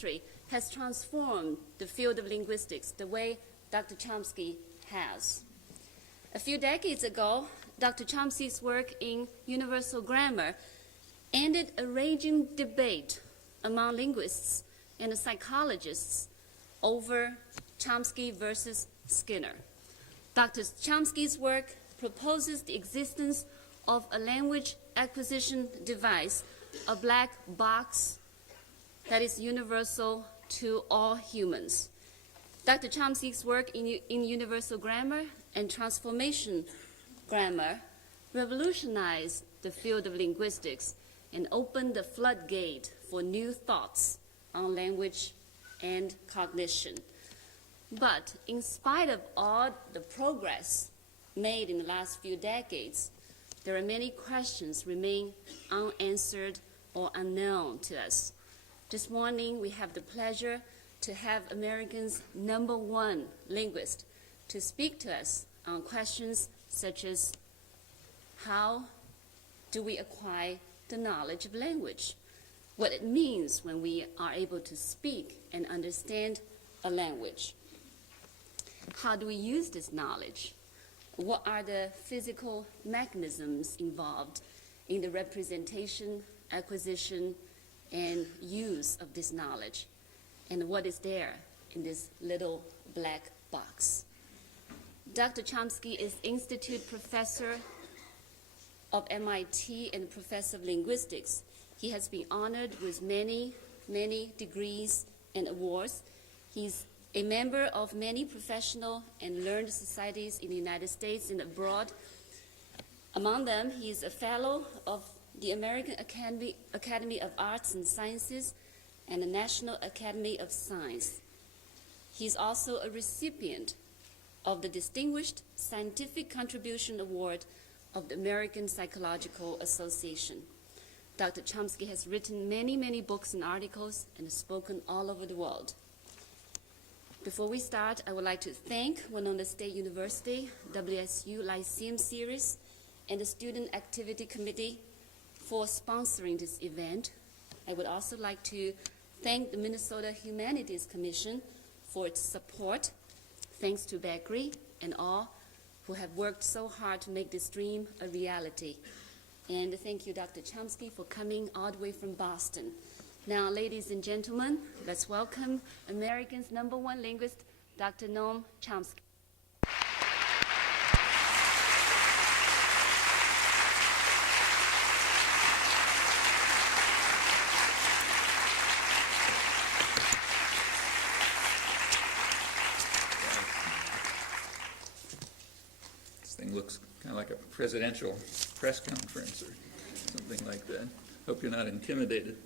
history has transformed the field of linguistics the way Dr. Chomsky has. A few decades ago, Dr. Chomsky's work in universal grammar ended a raging debate among linguists and psychologists over Chomsky versus Skinner. Dr. Chomsky's work proposes the existence of a language acquisition device, a black box that is universal to all humans. Dr. Chomsky's work in universal grammar and transformation grammar revolutionized the field of linguistics and opened the floodgate for new thoughts on language and cognition. But in spite of all the progress made in the last few decades, there are many questions remain unanswered or unknown to us. This morning, we have the pleasure to have America's #1 linguist to speak to us on questions such as how do we acquire the knowledge of language, what it means when we are able to speak and understand a language, how do we use this knowledge, what are the physical mechanisms involved in the representation, acquisition, and use of this knowledge, and what is there in this little black box. Dr. Chomsky is Institute Professor of MIT and Professor of Linguistics. He has been honored with many, many degrees and awards. He's a member of many professional and learned societies in the United States and abroad. Among them, he is a fellow of the American Academy of Arts and Sciences and the National Academy of Science. He's also a recipient of the Distinguished Scientific Contribution Award of the American Psychological Association. Dr. Chomsky has written many, many books and articles and has spoken all over the world. Before we start, I would like to thank Winona State University, WSU Lyceum Series, and the Student Activity Committee for sponsoring this event. I would also like to thank the Minnesota Humanities Commission for its support. Thanks to Beckery and all who have worked so hard to make this dream a reality. And thank you, Dr. Chomsky, for coming all the way from Boston. Now, ladies and gentlemen, let's welcome America's #1 linguist, Dr. Noam Chomsky. This thing looks kind of like a presidential press conference or something like that. Hope you're not intimidated.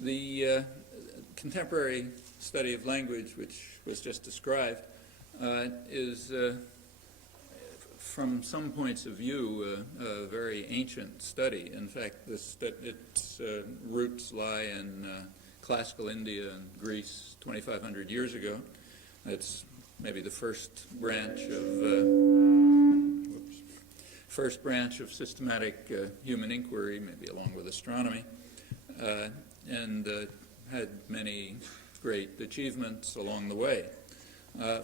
The contemporary study of language, which was just described, is, from some points of view, a very ancient study. In fact, its roots lie in classical India and Greece 2,500 years ago. It's maybe the first branch of systematic human inquiry, maybe along with astronomy, and had many great achievements along the way.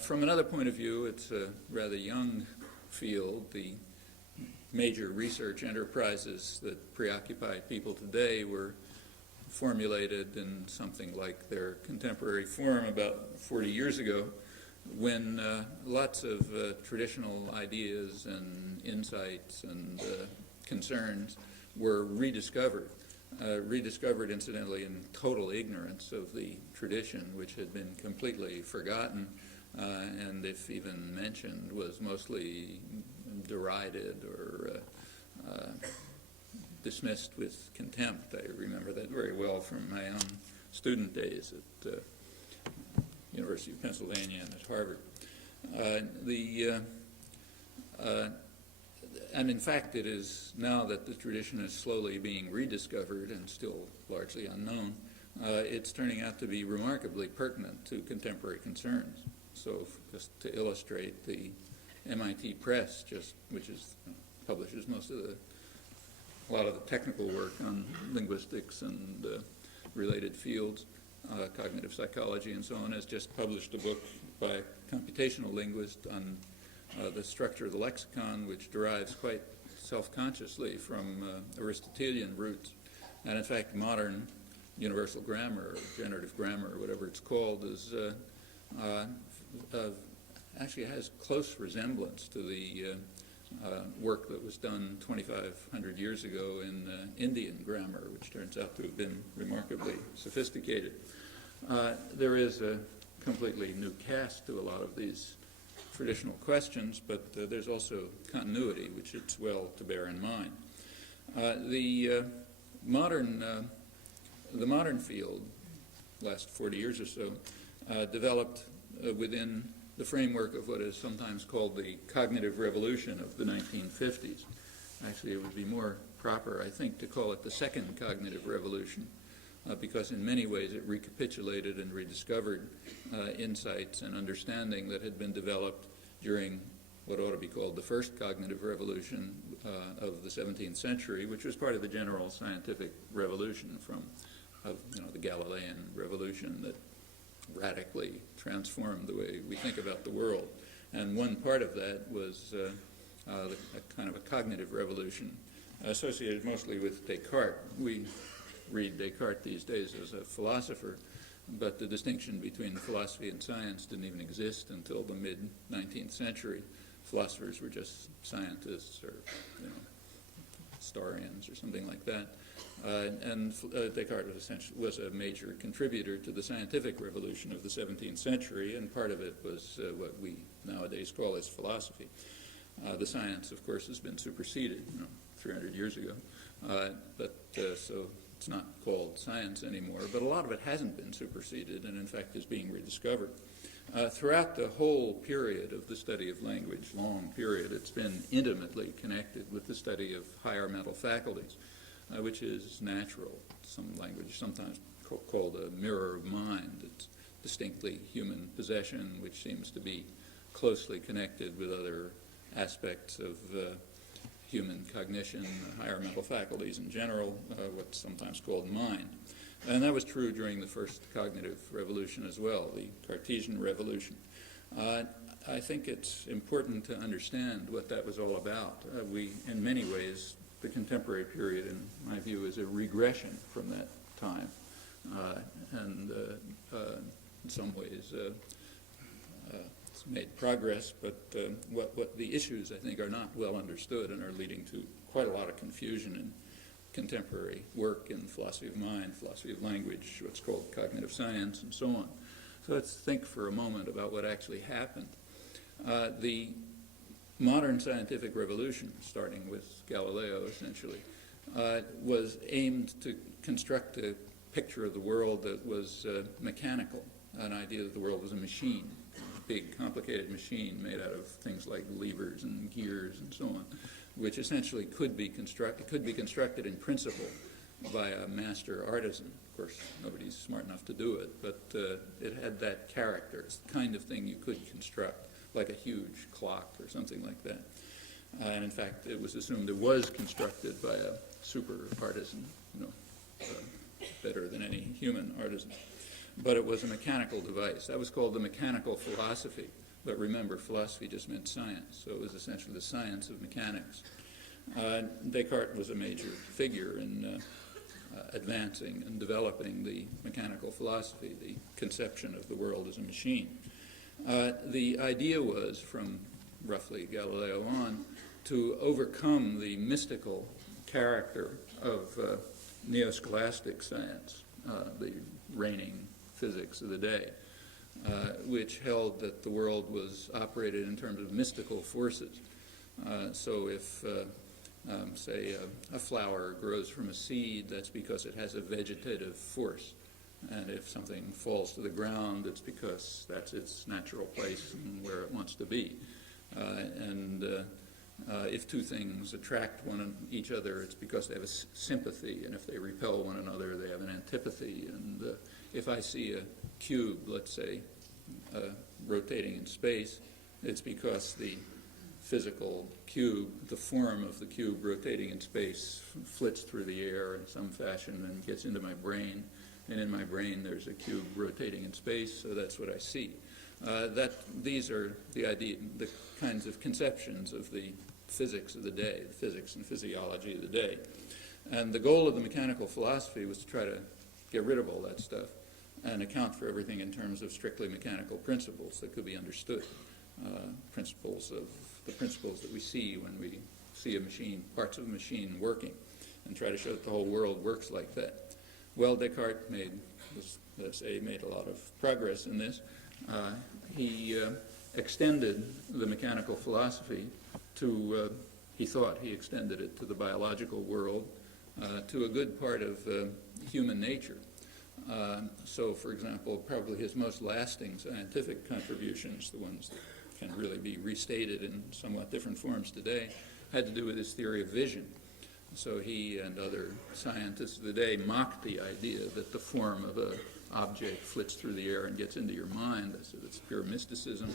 From another point of view, it's a rather young field. The major research enterprises that preoccupy people today were formulated in something like their contemporary form about 40 years ago, when lots of traditional ideas and insights and concerns were rediscovered incidentally in total ignorance of the tradition, which had been completely forgotten, and if even mentioned, was mostly derided or dismissed with contempt. I remember that very well from my own student days at University of Pennsylvania and at Harvard. And in fact, it is now that the tradition is slowly being rediscovered and still largely unknown, it's turning out to be remarkably pertinent to contemporary concerns. So just to illustrate, the MIT Press, which publishes a lot of the technical work on linguistics and related fields, cognitive psychology and so on, has just published a book by a computational linguist on the structure of the lexicon, which derives quite self-consciously from Aristotelian roots. And in fact, modern universal grammar, or generative grammar, or whatever it's called, is actually has close resemblance to the work that was done 2,500 years ago in Indian grammar, which turns out to have been remarkably sophisticated. There is a completely new cast to a lot of these traditional questions, but there's also continuity, which it's well to bear in mind. The modern field, last 40 years or so, developed within the framework of what is sometimes called the cognitive revolution of the 1950s. Actually, it would be more proper, I think, to call it the second cognitive revolution, because in many ways it recapitulated and rediscovered insights and understanding that had been developed during what ought to be called the first cognitive revolution of the 17th century, which was part of the general scientific revolution from the Galilean revolution that radically transformed the way we think about the world. And one part of that was a kind of a cognitive revolution associated mostly with Descartes. We read Descartes these days as a philosopher, but the distinction between philosophy and science didn't even exist until the mid-19th century. Philosophers were just scientists or historians or something like that. And Descartes was a major contributor to the scientific revolution of the 17th century, and part of it was what we nowadays call as philosophy. The science, of course, has been superseded 300 years ago, so it's not called science anymore, but a lot of it hasn't been superseded and in fact is being rediscovered. Throughout the whole period of the study of language, long period, it's been intimately connected with the study of higher mental faculties, which is natural. Some language sometimes called a mirror of mind. It's distinctly human possession, which seems to be closely connected with other aspects of human cognition, higher mental faculties in general, what's sometimes called mind. And that was true during the first cognitive revolution as well, the Cartesian revolution. I think it's important to understand what that was all about. In many ways, the contemporary period, in my view, is a regression from that time. And in some ways, it's made progress, but what the issues, I think, are not well understood and are leading to quite a lot of confusion in contemporary work in philosophy of mind, philosophy of language, what's called cognitive science, and so on. So let's think for a moment about what actually happened. The modern scientific revolution, starting with Galileo essentially, was aimed to construct a picture of the world that was mechanical, an idea that the world was a machine, a big, complicated machine made out of things like levers and gears and so on, which essentially could be constructed in principle by a master artisan. Of course, nobody's smart enough to do it, but it had that character. It's the kind of thing you could construct, like a huge clock or something like that. And in fact, it was assumed it was constructed by a super artisan, better than any human artisan. But it was a mechanical device. That was called the mechanical philosophy. But remember, philosophy just meant science, so it was essentially the science of mechanics. Descartes was a major figure in advancing and developing the mechanical philosophy, the conception of the world as a machine. The idea was, from roughly Galileo on, to overcome the mystical character of neo-scholastic science, the reigning physics of the day, which held that the world was operated in terms of mystical forces. So if, say, a flower grows from a seed, that's because it has a vegetative force. And if something falls to the ground, it's because that's its natural place and where it wants to be. If two things attract each other, it's because they have a sympathy, and if they repel one another, they have an antipathy. And if I see a cube, let's say, rotating in space, it's because the physical cube, the form of the cube rotating in space flits through the air in some fashion and gets into my brain, and in my brain there's a cube rotating in space, so that's what I see. These are the kinds of conceptions of the physics of the day, the physics and physiology of the day. And the goal of the mechanical philosophy was to try to get rid of all that stuff and account for everything in terms of strictly mechanical principles that could be understood. Principles that we see when we see a machine, parts of a machine working, and try to show that the whole world works like that. Well, Descartes made a lot of progress in this. He extended the mechanical philosophy to, he thought he extended it to the biological world, to a good part of human nature. So, for example, probably his most lasting scientific contributions, the ones that can really be restated in somewhat different forms today, had to do with his theory of vision. So he and other scientists of the day mocked the idea that the form of an object flits through the air and gets into your mind. I said it's pure mysticism.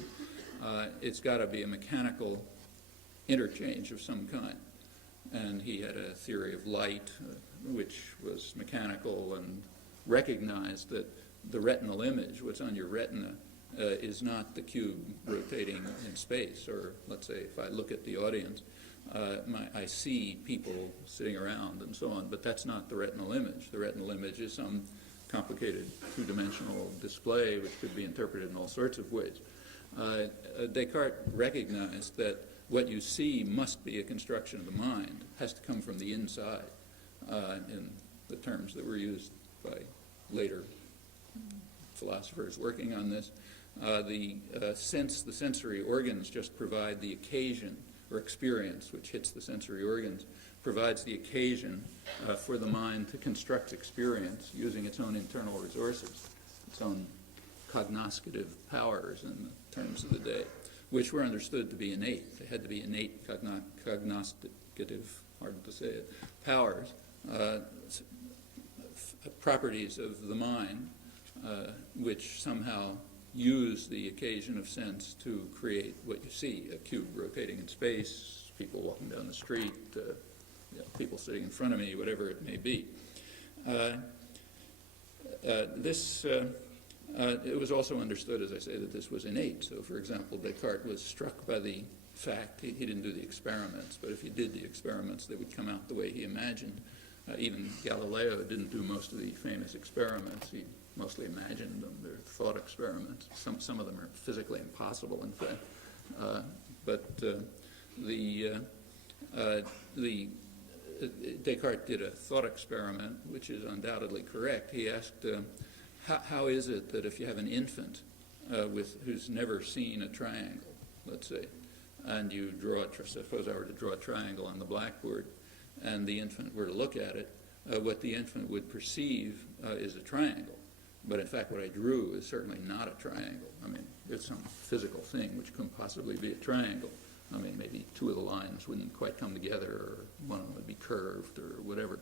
It's got to be a mechanical interchange of some kind. And he had a theory of light, which was mechanical, and recognized that the retinal image, what's on your retina, is not the cube rotating in space. Or let's say if I look at the audience, I see people sitting around and so on, but that's not the retinal image. The retinal image is some complicated two-dimensional display which could be interpreted in all sorts of ways. Descartes recognized that what you see must be a construction of the mind, has to come from the inside, in the terms that were used by later philosophers working on this. The sensory organs just provide the occasion, or experience, which hits the sensory organs, provides the occasion for the mind to construct experience using its own internal resources, its own cognoscitive powers in the terms of the day, which were understood to be innate. They had to be innate cognoscitive, hard to say it, powers, properties of the mind, which somehow use the occasion of sense to create what you see, a cube rotating in space, people walking down the street, people sitting in front of me, whatever it may be. It was also understood, as I say, that this was innate. So, for example, Descartes was struck by the fact, he didn't do the experiments, but if he did the experiments, they would come out the way he imagined. Even Galileo didn't do most of the famous experiments. He mostly imagined them. They're thought experiments. Some of them are physically impossible, in fact. Descartes did a thought experiment, which is undoubtedly correct. He asked, how is it that if you have an infant who's never seen a triangle, let's say, and you draw, suppose I were to draw a triangle on the blackboard, and the infant were to look at it, what the infant would perceive is a triangle. But in fact, what I drew is certainly not a triangle. I mean, it's some physical thing which couldn't possibly be a triangle. I mean, maybe two of the lines wouldn't quite come together, or one of them would be curved, or whatever.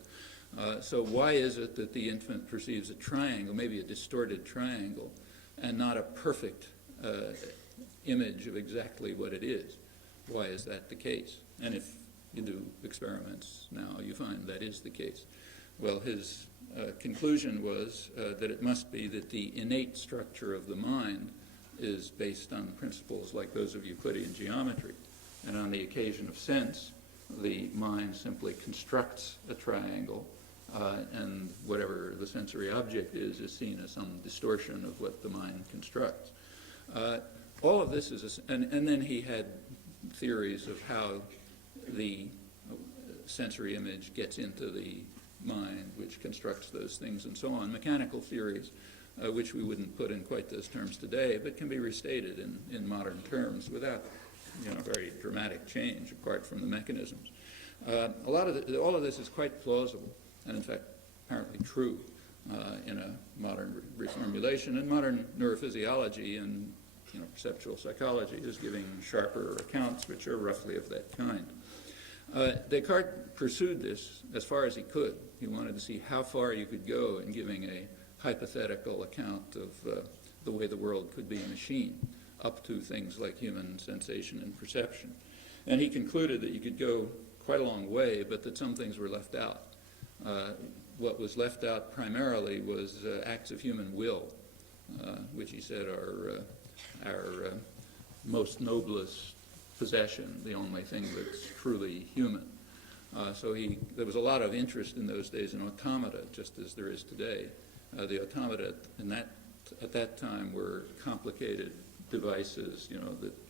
So why is it that the infant perceives a triangle, maybe a distorted triangle, and not a perfect image of exactly what it is? Why is that the case? And if you do experiments now, you find that is the case. Well, his conclusion was that it must be that the innate structure of the mind is based on principles like those of Euclidean geometry. And on the occasion of sense, the mind simply constructs a triangle, and whatever the sensory object is seen as some distortion of what the mind constructs. All of this is, and then he had theories of how the sensory image gets into the mind, which constructs those things and so on. Mechanical theories, which we wouldn't put in quite those terms today, but can be restated in modern terms without very dramatic change apart from the mechanisms. All of this is quite plausible, and in fact apparently true in a modern reformulation. And modern neurophysiology and perceptual psychology is giving sharper accounts which are roughly of that kind. Descartes pursued this as far as he could. He wanted to see how far you could go in giving a hypothetical account of the way the world could be a machine, up to things like human sensation and perception. And he concluded that you could go quite a long way, but that some things were left out. What was left out primarily was acts of human will, which he said are our most noblest possession, the only thing that's truly human. So there was a lot of interest in those days in automata, just as there is today. The automata at that time were complicated devices,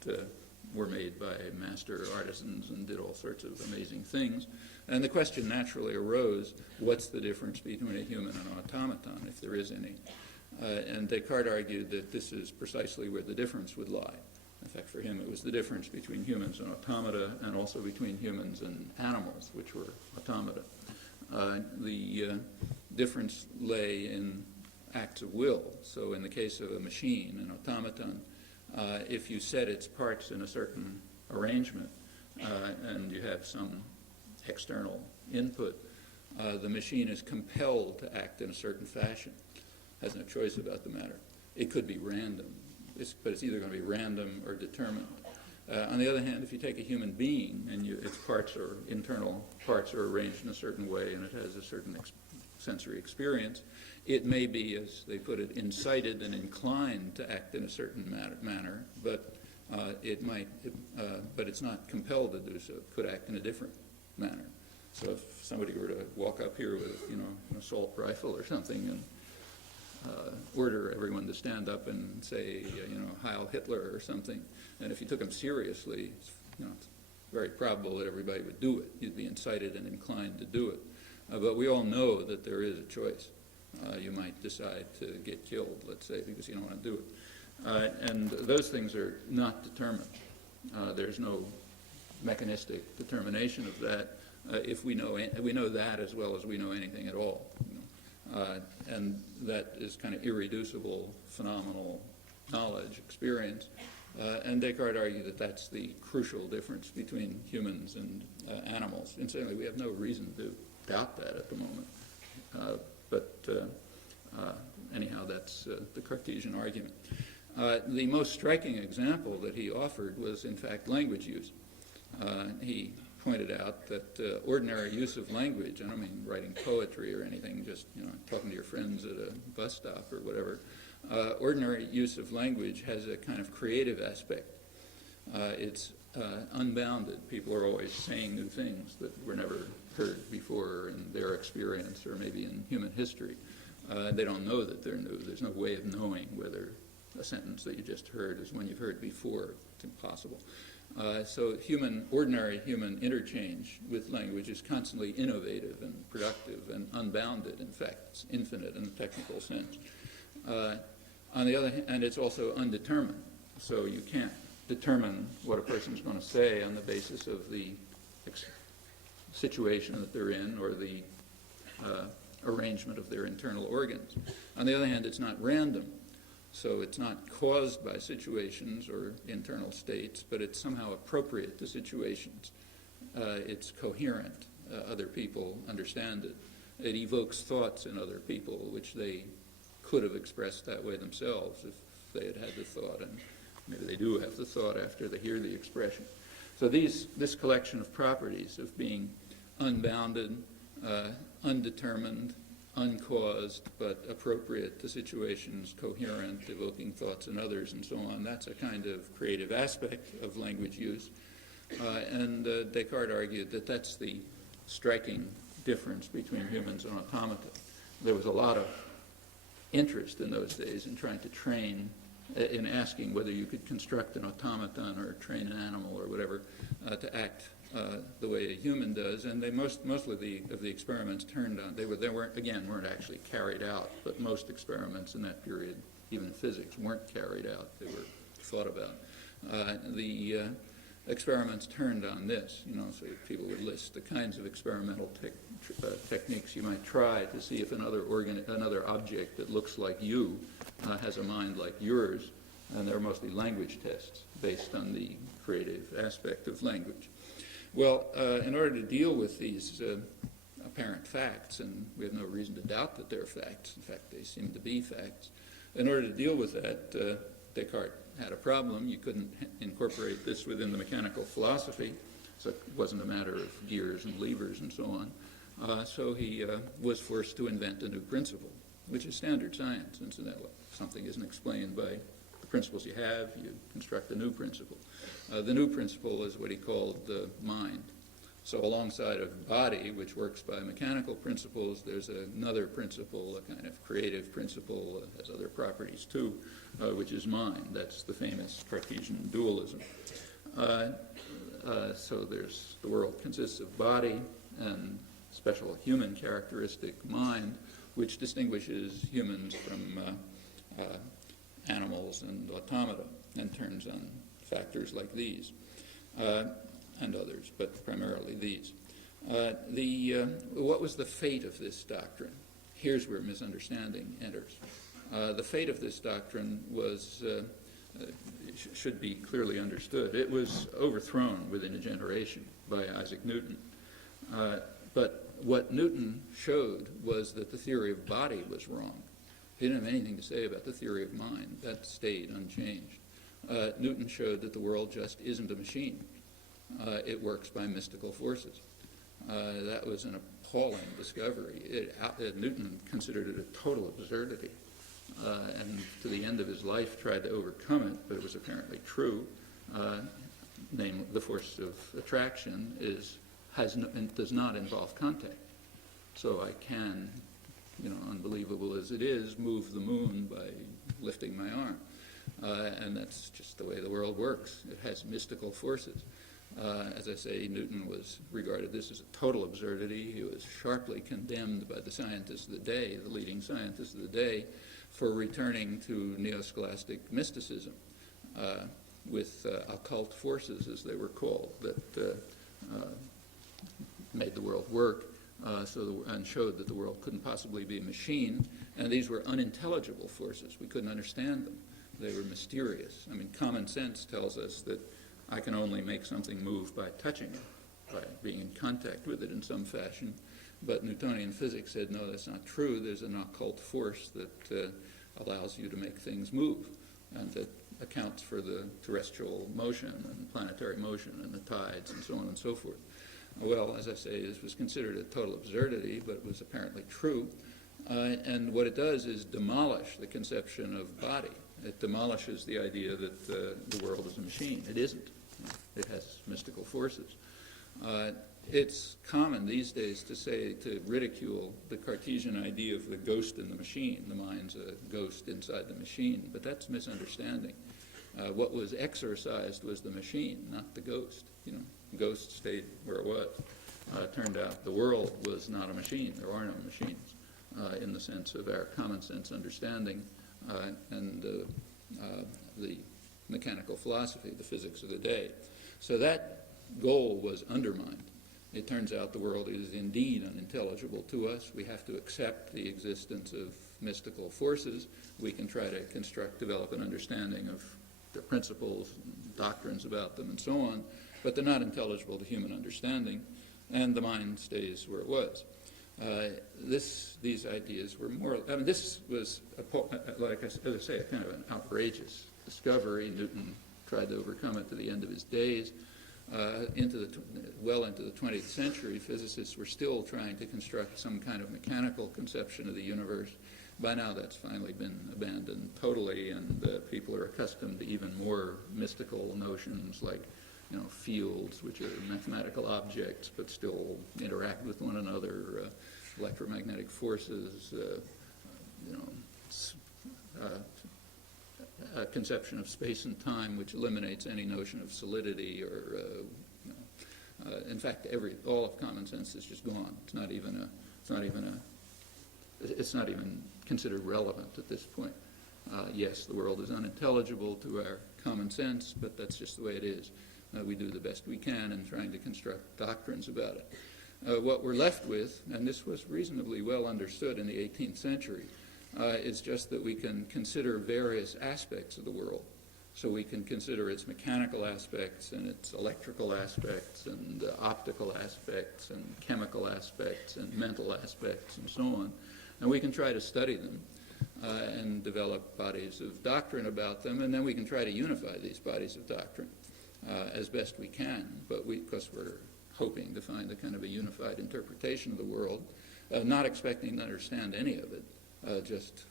that were made by master artisans and did all sorts of amazing things. And the question naturally arose, what's the difference between a human and an automaton, if there is any? And Descartes argued that this is precisely where the difference would lie. In fact, for him, it was the difference between humans and automata, and also between humans and animals, which were automata. The difference lay in acts of will. So in the case of a machine, an automaton, if you set its parts in a certain arrangement and you have some external input, the machine is compelled to act in a certain fashion, has no choice about the matter. It could be random, but it's either going to be random or determined. On the other hand, if you take a human being and its internal parts are arranged in a certain way and it has a certain sensory experience, it may be, as they put it, incited and inclined to act in a certain manner, but but it's not compelled to do so. It could act in a different manner. So if somebody were to walk up here with, an assault rifle or something and order everyone to stand up and say, Heil Hitler or something, and if you took them seriously, it's very probable that everybody would do it. You'd be incited and inclined to do it. But we all know that there is a choice. You might decide to get killed, let's say, because you don't want to do it. And those things are not determined. There's no mechanistic determination of that. If we know that as well as we know anything at all. And that is kind of irreducible, phenomenal knowledge, experience. And Descartes argued that that's the crucial difference between humans and animals. And certainly we have no reason to doubt that at the moment. Anyhow, that's the Cartesian argument. The most striking example that he offered was, in fact, language use. He pointed out that ordinary use of language, I don't mean writing poetry or anything, just talking to your friends at a bus stop or whatever, ordinary use of language has a kind of creative aspect. It's unbounded. People are always saying new things that were never heard before in their experience or maybe in human history. They don't know that they're new. There's no way of knowing whether a sentence that you just heard is one you've heard before. It's impossible. So ordinary human interchange with language is constantly innovative and productive and unbounded. In fact, it's infinite in a technical sense. On the other hand, and it's also undetermined. So you can't determine what a person's going to say on the basis of the situation that they're in or the arrangement of their internal organs. On the other hand, it's not random. So it's not caused by situations or internal states, but it's somehow appropriate to situations. It's coherent. Other people understand it. It evokes thoughts in other people, which they could have expressed that way themselves if they had had the thought, and maybe they do have the thought after they hear the expression. So this collection of properties of being unbounded, undetermined, uncaused, but appropriate to situations, coherent, evoking thoughts in others, and so on. That's a kind of creative aspect of language use. And Descartes argued that that's the striking difference between humans and automata. There was a lot of interest in those days in trying to train, in asking whether you could construct an automaton or train an animal or whatever to act the way a human does, and they mostly of the experiments turned on. They weren't actually carried out, but most experiments in that period, even in physics, weren't carried out. They were thought about. The experiments turned on this, so people would list the kinds of experimental techniques you might try to see if another object that looks like you has a mind like yours, and they're mostly language tests based on the creative aspect of language. Well, in order to deal with these apparent facts, and we have no reason to doubt that they're facts, in fact, they seem to be facts, in order to deal with that, Descartes had a problem. You couldn't incorporate this within the mechanical philosophy. So it wasn't a matter of gears and levers and so on. So he was forced to invent a new principle, which is standard science, incidentally. If something isn't explained by the principles you have, you construct a new principle. The new principle is what he called the mind. So alongside of body, which works by mechanical principles, there's another principle, a kind of creative principle, has other properties too, which is mind. That's the famous Cartesian dualism. So there's the world consists of body and special human characteristic mind, which distinguishes humans from animals and automata and turns on factors like these. And others, but primarily these. What was the fate of this doctrine? Here's where misunderstanding enters. The fate of this doctrine was should be clearly understood. It was overthrown within a generation by Isaac Newton. But what Newton showed was that the theory of body was wrong. He didn't have anything to say about the theory of mind. That stayed unchanged. Newton showed that the world just isn't a machine. It works by mystical forces. That was an appalling discovery. Newton considered it a total absurdity, and to the end of his life tried to overcome it, but it was apparently true. Namely, the force of attraction does not involve contact. So I can, unbelievable as it is, move the moon by lifting my arm. And that's just the way the world works. It has mystical forces. As I say, Newton was regarded this as a total absurdity. He was sharply condemned by the scientists of the day, the leading scientists of the day, for returning to neo-scholastic mysticism with occult forces, as they were called, that made the world work and showed that the world couldn't possibly be a machine. And these were unintelligible forces. We couldn't understand them. They were mysterious. I mean, common sense tells us that I can only make something move by touching it, by being in contact with it in some fashion. But Newtonian physics said, no, that's not true. There's an occult force that allows you to make things move, and that accounts for the terrestrial motion and planetary motion and the tides and so on and so forth. Well, as I say, this was considered a total absurdity, but it was apparently true. And what it does is demolish the conception of body. It demolishes the idea that the world is a machine. It isn't. It has mystical forces. It's common these days to ridicule the Cartesian idea of the ghost in the machine. The mind's a ghost inside the machine, but that's misunderstanding. What was exorcised was the machine, not the ghost. The ghost stayed where it was. It turned out the world was not a machine. There are no machines in the sense of our common sense understanding and the mechanical philosophy, the physics of the day. So that goal was undermined. It turns out the world is indeed unintelligible to us. We have to accept the existence of mystical forces. We can try to develop an understanding of their principles, and doctrines about them, and so on, but they're not intelligible to human understanding, and the mind stays where it was. These ideas were more, this was, like I say, a kind of an outrageous discovery. Newton tried to overcome it to the end of his days. Well into the 20th century, physicists were still trying to construct some kind of mechanical conception of the universe. By now that's finally been abandoned totally, and people are accustomed to even more mystical notions like fields, which are mathematical objects but still interact with one another, electromagnetic forces, a conception of space and time which eliminates any notion of solidity or, in fact, all of common sense is just gone. It's not even considered relevant at this point. Yes, the world is unintelligible to our common sense, but that's just the way it is. We do the best we can in trying to construct doctrines about it. What we're left with, and this was reasonably well understood in the 18th century, is just that we can consider various aspects of the world. So we can consider its mechanical aspects and its electrical aspects and optical aspects and chemical aspects and mental aspects and so on. And we can try to study them and develop bodies of doctrine about them, and then we can try to unify these bodies of doctrine. as best we can, but because we're hoping to find a kind of a unified interpretation of the world, not expecting to understand any of it, just,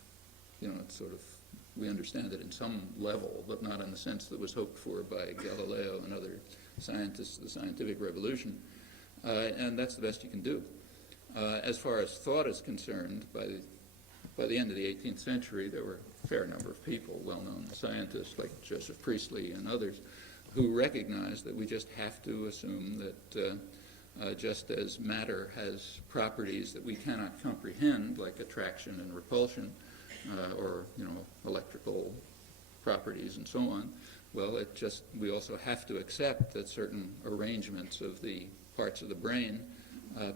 it's sort of, we understand it in some level, but not in the sense that was hoped for by Galileo and other scientists of the scientific revolution, and that's the best you can do. As far as thought is concerned, by the end of the 18th century, there were a fair number of people, well-known scientists like Joseph Priestley and others, who recognized that we just have to assume that just as matter has properties that we cannot comprehend, like attraction and repulsion, or electrical properties and so on, well, we also have to accept that certain arrangements of the parts of the brain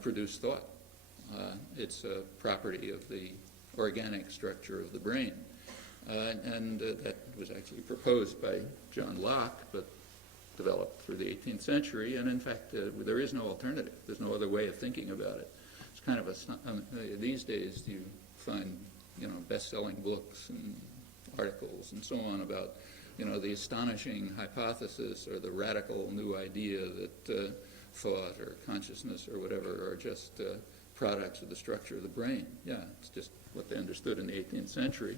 produce thought. It's a property of the organic structure of the brain. And that was actually proposed by John Locke, but developed through the 18th century, and in fact, there is no alternative. There's no other way of thinking about it. It's kind of these days you find, best-selling books and articles and so on about, the astonishing hypothesis or the radical new idea that thought or consciousness or whatever are just products of the structure of the brain. Yeah, it's just what they understood in the 18th century,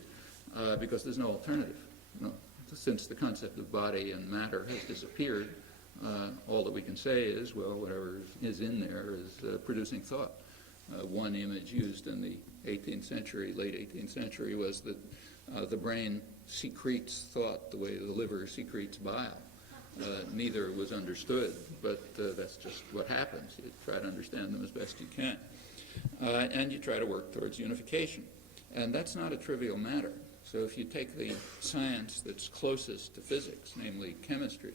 because there's no alternative. Since the concept of body and matter has disappeared, all that we can say is, well, whatever is in there is producing thought. One image used in the 18th century, late 18th century, was that the brain secretes thought the way the liver secretes bile. Neither was understood, but that's just what happens. You try to understand them as best you can. And you try to work towards unification. And that's not a trivial matter. So if you take the science that's closest to physics, namely chemistry,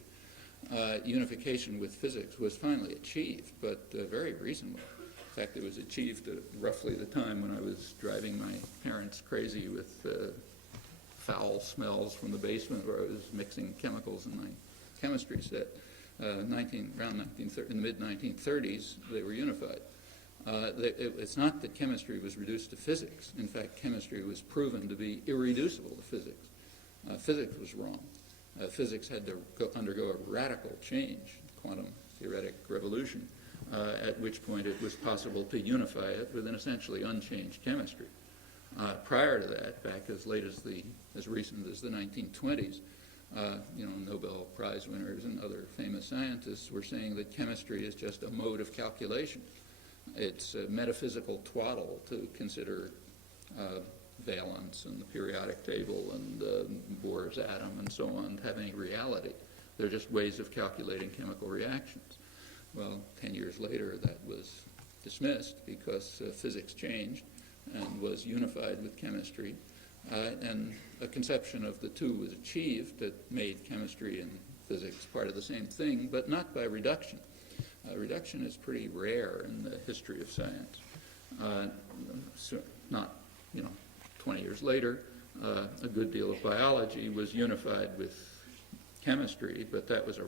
unification with physics was finally achieved, but very recently. In fact, it was achieved at roughly the time when I was driving my parents crazy with foul smells from the basement where I was mixing chemicals in my chemistry set. In the mid-1930s, they were unified. It's not that chemistry was reduced to physics. In fact, chemistry was proven to be irreducible to physics. Physics was wrong. Physics had to undergo a radical change, quantum theoretic revolution, at which point it was possible to unify it with an essentially unchanged chemistry. Prior to that, back as recent as the 1920s, Nobel Prize winners and other famous scientists were saying that chemistry is just a mode of calculation. It's a metaphysical twaddle to consider valence and the periodic table and Bohr's atom and so on to have any reality. They're just ways of calculating chemical reactions. Well, 10 years later, that was dismissed because physics changed and was unified with chemistry. And a conception of the two was achieved that made chemistry and physics part of the same thing, but not by reduction. Reduction is pretty rare in the history of science. Not, 20 years later, a good deal of biology was unified with chemistry, but that was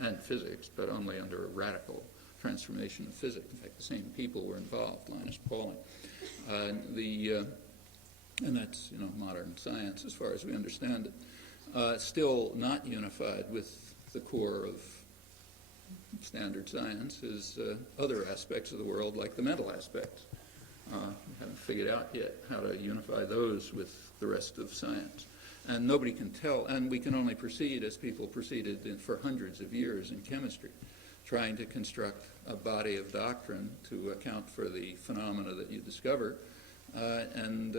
and physics, but only under a radical transformation of physics. In fact, the same people were involved, Linus Pauling. And that's, modern science as far as we understand it. Still not unified with the core of standard science is other aspects of the world, like the mental aspects. We haven't figured out yet how to unify those with the rest of science. And nobody can tell, and we can only proceed as people proceeded for hundreds of years in chemistry, trying to construct a body of doctrine to account for the phenomena that you discover, and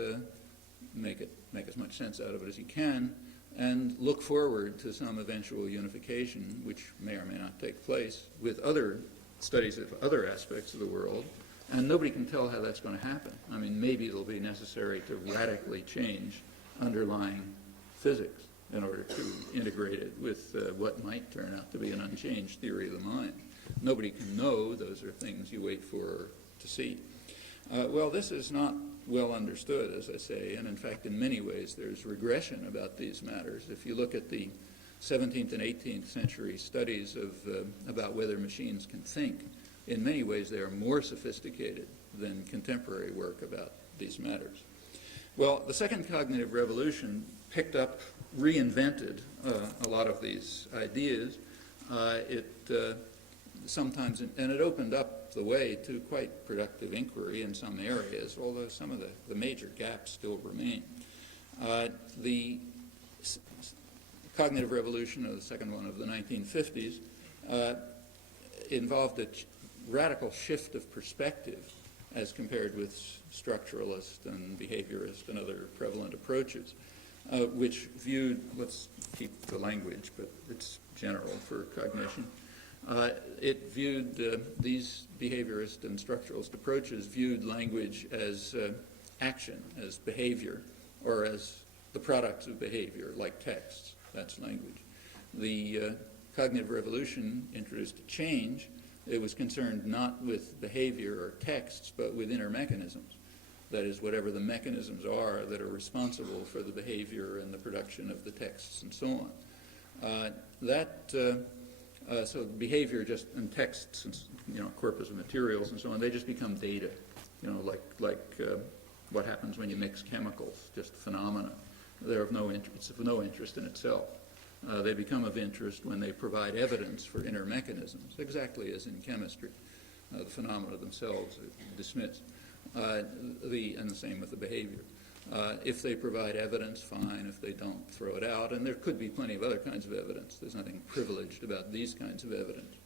make as much sense out of it as you can, and look forward to some eventual unification, which may or may not take place, with other studies of other aspects of the world, and nobody can tell how that's going to happen. I mean, maybe it'll be necessary to radically change underlying physics in order to integrate it with what might turn out to be an unchanged theory of the mind. Nobody can know. Those are things you wait for to see. Well, this is not well understood, as I say, and in fact, in many ways, there's regression about these matters. If you look at the 17th and 18th century studies about whether machines can think, in many ways, they are more sophisticated than contemporary work about these matters. Well, the second cognitive revolution picked up reinvented a lot of these ideas. It sometimes, and it opened up the way to quite productive inquiry in some areas, although some of the major gaps still remain. The cognitive revolution, or the second one of the 1950s, involved a radical shift of perspective as compared with structuralist and behaviorist and other prevalent approaches, which viewed, let's keep the language, but it's general for cognition, it viewed these behaviorist and structuralist approaches viewed language as action, as behavior, or as the products of behavior, like texts. That's language. The cognitive revolution introduced a change. It was concerned not with behavior or texts, but with inner mechanisms. That is, whatever the mechanisms are that are responsible for the behavior and the production of the texts and so on. So behavior just and texts and corpus of materials and so on, they just become data. Like what happens when you mix chemicals, just phenomena. They're of no interest. It's of no interest in itself. They become of interest when they provide evidence for inner mechanisms, exactly as in chemistry. The phenomena themselves are dismissed. And the same with the behavior. If they provide evidence, fine. If they don't, throw it out. And there could be plenty of other kinds of evidence. There's nothing privileged about these kinds of evidence.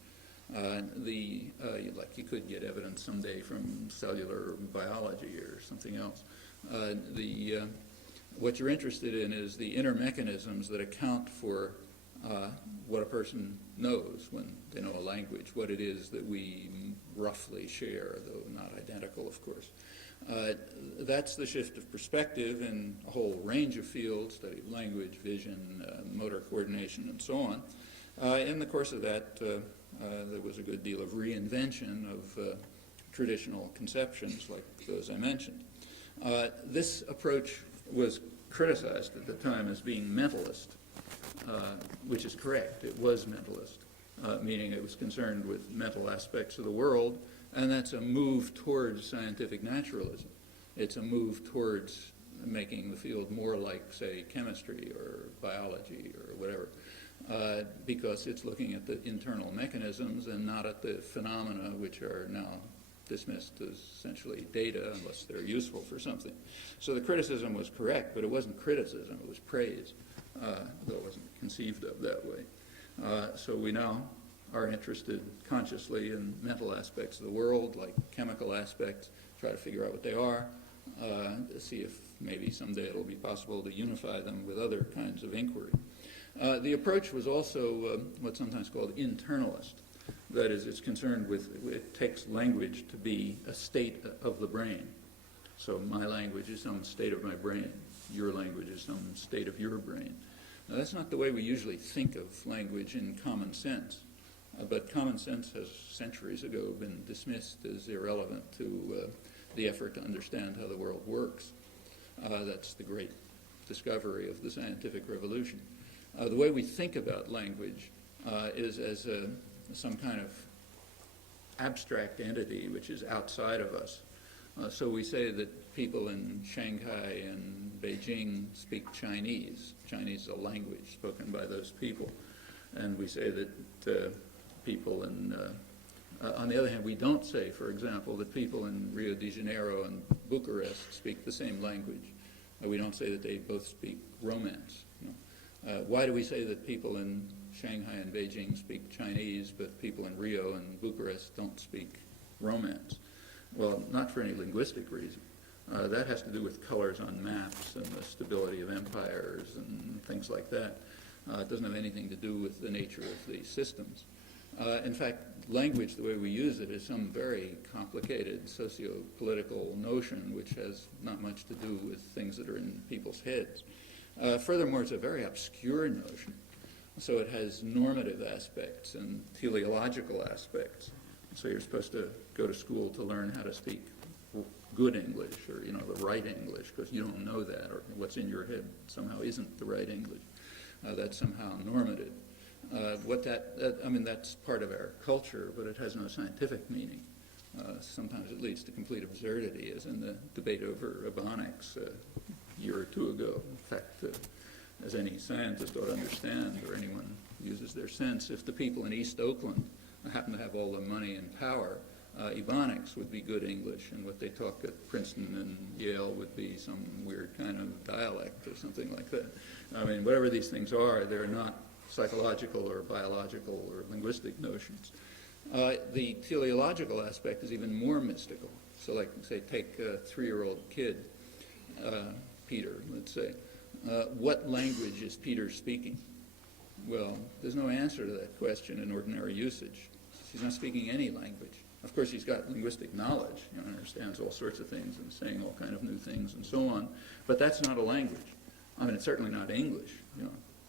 Like you could get evidence someday from cellular biology or something else. What you're interested in is the inner mechanisms that account for what a person knows when they know a language, what it is that we roughly share, though not identical, of course. That's the shift of perspective in a whole range of fields, study of language, vision, motor coordination, and so on. In the course of that, there was a good deal of reinvention of traditional conceptions like those I mentioned. This approach was criticized at the time as being mentalist, which is correct. It was mentalist, meaning it was concerned with mental aspects of the world, and that's a move towards scientific naturalism. It's a move towards making the field more like, say, chemistry or biology or whatever, because it's looking at the internal mechanisms and not at the phenomena which are now dismissed as essentially data unless they're useful for something. So the criticism was correct, but it wasn't criticism, it was praise, though it wasn't conceived of that way. So we now are interested consciously in mental aspects of the world, like chemical aspects, try to figure out what they are, to see if maybe someday it'll be possible to unify them with other kinds of inquiry. The approach was also what's sometimes called internalist. That is, it's concerned with, it takes language to be a state of the brain. So my language is some state of my brain. Your language is some state of your brain. Now, that's not the way we usually think of language in common sense. But common sense has centuries ago been dismissed as irrelevant to the effort to understand how the world works. That's the great discovery of the scientific revolution. The way we think about language is as some kind of abstract entity which is outside of us. So we say that people in Shanghai and Beijing speak Chinese. Chinese is a language spoken by those people. And we say that people in, on the other hand, we don't say, for example, that people in Rio de Janeiro and Bucharest speak the same language. We don't say that they both speak Romance. Why do we say that people in Shanghai and Beijing speak Chinese, but people in Rio and Bucharest don't speak Romance? Well, not for any linguistic reason. That has to do with colors on maps and the stability of empires and things like that. It doesn't have anything to do with the nature of the systems. In fact, language, the way we use it, is some very complicated socio-political notion which has not much to do with things that are in people's heads. Furthermore, it's a very obscure notion. So it has normative aspects and teleological aspects. So you're supposed to go to school to learn how to speak good English, or the right English, because you don't know that, or what's in your head somehow isn't the right English. That's somehow normative. That's part of our culture, but it has no scientific meaning. Sometimes it leads to complete absurdity, as in the debate over Ebonics a year or two ago. In fact, as any scientist ought to understand, or anyone who uses their sense, if the people in East Oakland happen to have all the money and power, Ebonics would be good English, and what they talk at Princeton and Yale would be some weird kind of dialect or something like that. I mean, whatever these things are, they're not psychological or biological or linguistic notions. The teleological aspect is even more mystical. So like, say, take a 3-year-old kid, Peter, let's say. What language is Peter speaking? Well, there's no answer to that question in ordinary usage. He's not speaking any language. Of course, he's got linguistic knowledge, understands all sorts of things and saying all kind of new things and so on, but that's not a language. I mean, it's certainly not English.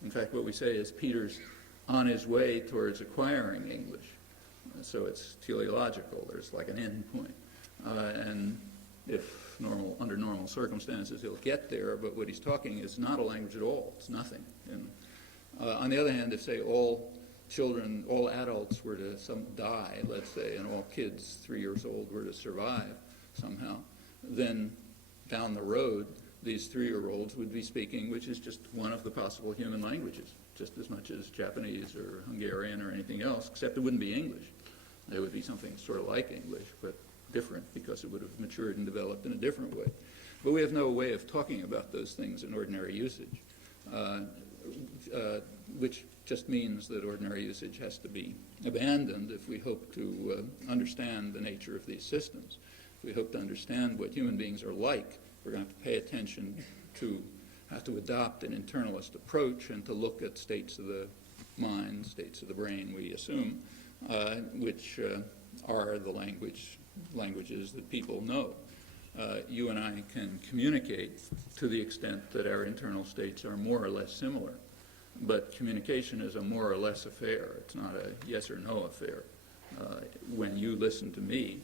In fact, what we say is Peter's on his way towards acquiring English. So it's teleological. There's like an end point. And if under normal circumstances, he'll get there, but what he's talking is not a language at all. It's nothing. On the other hand, if, say, all children, all adults were to die, let's say, and all kids 3 years old were to survive somehow, then down the road, these 3-year-olds would be speaking, which is just one of the possible human languages, just as much as Japanese or Hungarian or anything else, except it wouldn't be English. It would be something sort of like English, but different because it would have matured and developed in a different way. But we have no way of talking about those things in ordinary usage, which just means that ordinary usage has to be abandoned if we hope to understand the nature of these systems. If we hope to understand what human beings are like, we're going to have to pay attention to, have to adopt an internalist approach and to look at states of the mind, states of the brain, we assume, which are the languages that people know. You and I can communicate to the extent that our internal states are more or less similar. But communication is a more or less affair. It's not a yes or no affair. When you listen to me,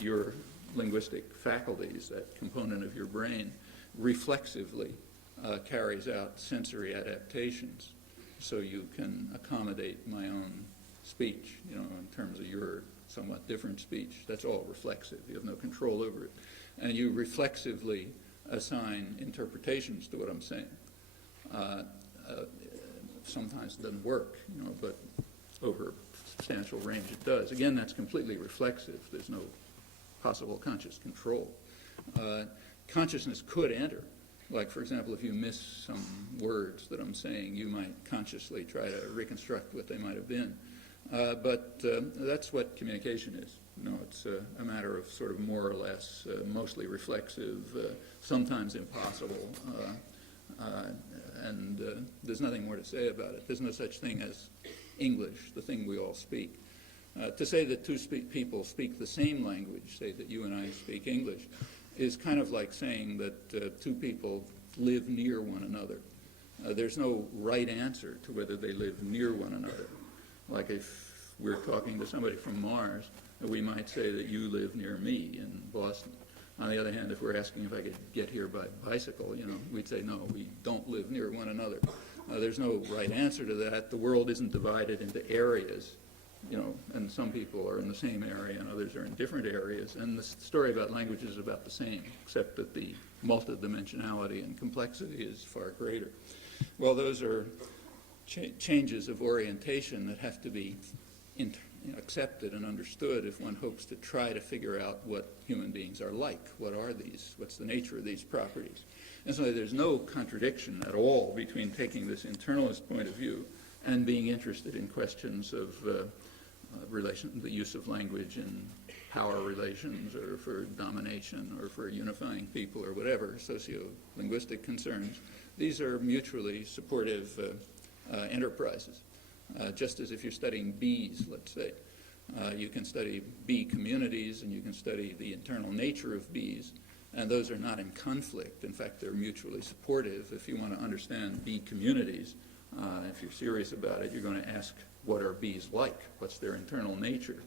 your linguistic faculties, that component of your brain, reflexively carries out sensory adaptations so you can accommodate my own speech, in terms of your somewhat different speech. That's all reflexive. You have no control over it. And you reflexively assign interpretations to what I'm saying. Sometimes it doesn't work, but over a substantial range it does. Again, that's completely reflexive. There's no possible conscious control. Consciousness could enter. Like, for example, if you miss some words that I'm saying, you might consciously try to reconstruct what they might have been. But that's what communication is. It's a matter of sort of more or less, mostly reflexive, sometimes impossible, and there's nothing more to say about it. There's no such thing as English, the thing we all speak. To say that two people speak the same language, say that you and I speak English, is kind of like saying that two people live near one another. There's no right answer to whether they live near one another. Like if we're talking to somebody from Mars, we might say that you live near me in Boston. On the other hand, if we're asking if I could get here by bicycle, we'd say, no, we don't live near one another. There's no right answer to that. The world isn't divided into areas, and some people are in the same area and others are in different areas. And the story about languages is about the same, except that the multidimensionality and complexity is far greater. Well, those are changes of orientation that have to be accepted and understood if one hopes to try to figure out what human beings are like. What are these? What's the nature of these properties? And so there's no contradiction at all between taking this internalist point of view and being interested in questions of the use of language in power relations or for domination or for unifying people or whatever, socio-linguistic concerns. These are mutually supportive enterprises. Just as if you're studying bees, let's say, you can study bee communities and you can study the internal nature of bees, and those are not in conflict. In fact, they're mutually supportive. If you want to understand bee communities, if you're serious about it, you're going to ask, what are bees like? What's their internal nature?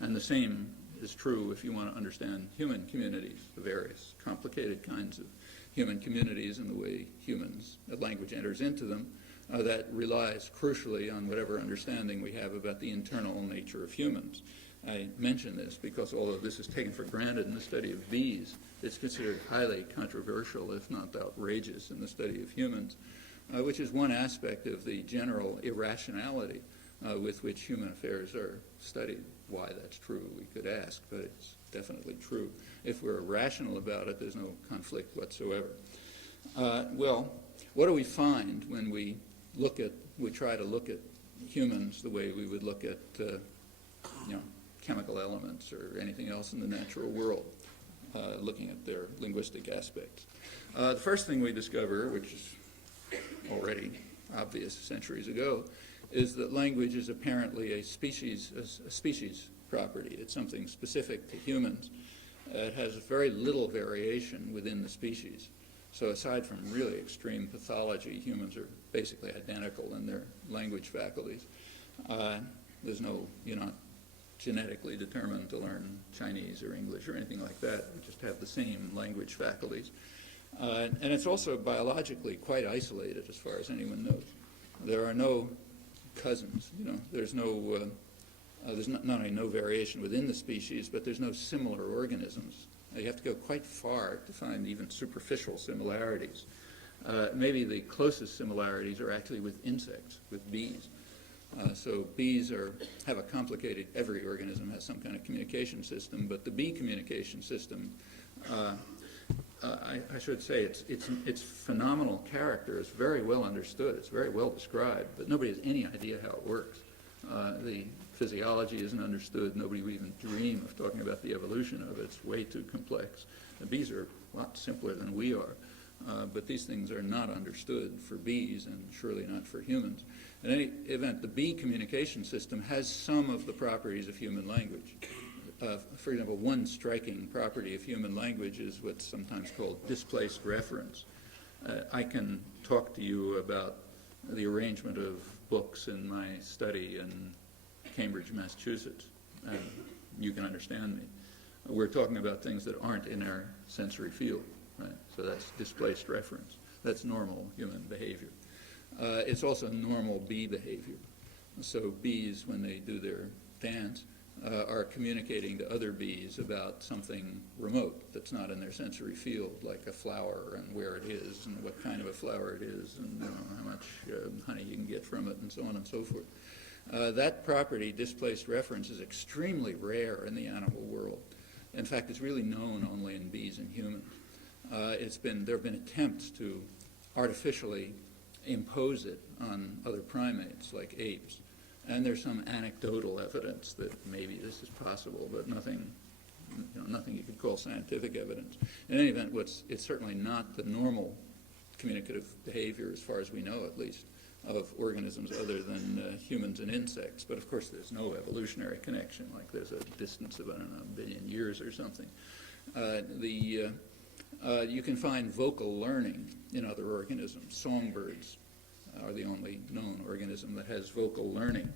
And the same is true if you want to understand human communities, the various complicated kinds of human communities and the way language enters into them. That relies crucially on whatever understanding we have about the internal nature of humans. I mention this because although this is taken for granted in the study of bees, it's considered highly controversial, if not outrageous, in the study of humans. which is one aspect of the general irrationality with which human affairs are studied. Why that's true, we could ask, but it's definitely true. If we're rational about it, there's no conflict whatsoever. Well, what do we find when we try to look at humans the way we would look at, chemical elements or anything else in the natural world, looking at their linguistic aspects? The first thing we discover, which is already obvious centuries ago, is that language is apparently a species property. It's something specific to humans. It has very little variation within the species. So aside from really extreme pathology, humans are basically identical in their language faculties. There's no, you're not genetically determined to learn Chinese or English or anything like that. We just have the same language faculties. And it's also biologically quite isolated as far as anyone knows. There are no cousins, there's no, there's not only no variation within the species, but there's no similar organisms. You have to go quite far to find even superficial similarities. Maybe the closest similarities are actually with insects, with bees. So bees have a complicated, every organism has some kind of communication system, but the bee communication system, I should say its phenomenal character is very well understood, it's very well described, but nobody has any idea how it works. The physiology isn't understood. Nobody would even dream of talking about the evolution of it. It's way too complex. The bees are a lot simpler than we are, but these things are not understood for bees and surely not for humans. In any event, the bee communication system has some of the properties of human language. For example, one striking property of human language is what's sometimes called displaced reference. I can talk to you about the arrangement of books in my study in Cambridge, Massachusetts, and you can understand me. We're talking about things that aren't in our sensory field, right? So that's displaced reference. That's normal human behavior. It's also normal bee behavior. So bees, when they do their dance, are communicating to other bees about something remote that's not in their sensory field, like a flower and where it is and what kind of a flower it is and how much honey you can get from it and so on and so forth. That property, displaced reference, is extremely rare in the animal world. In fact, it's really known only in bees and humans. There have been attempts to artificially impose it on other primates like apes. And there's some anecdotal evidence that maybe this is possible, but nothing you could call scientific evidence. In any event, it's certainly not the normal communicative behavior, as far as we know at least, of organisms other than humans and insects. But of course, there's no evolutionary connection, like there's a distance of, I don't know, a billion years or something. You can find vocal learning in other organisms. Songbirds are the only known organism that has vocal learning,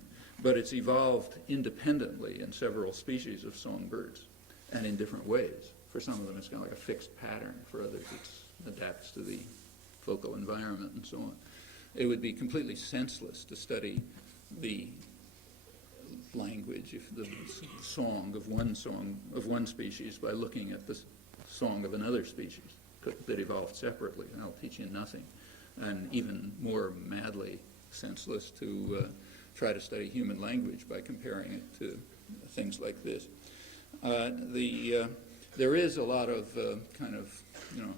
but it's evolved independently in several species of songbirds and in different ways. For some of them, it's kind of like a fixed pattern. For others, it adapts to the vocal environment and so on. It would be completely senseless to study the language, if the song of one species, by looking at the song of another species that evolved separately, and I'll teach you nothing. And even more madly senseless to try to study human language by comparing it to things like this. There is a lot of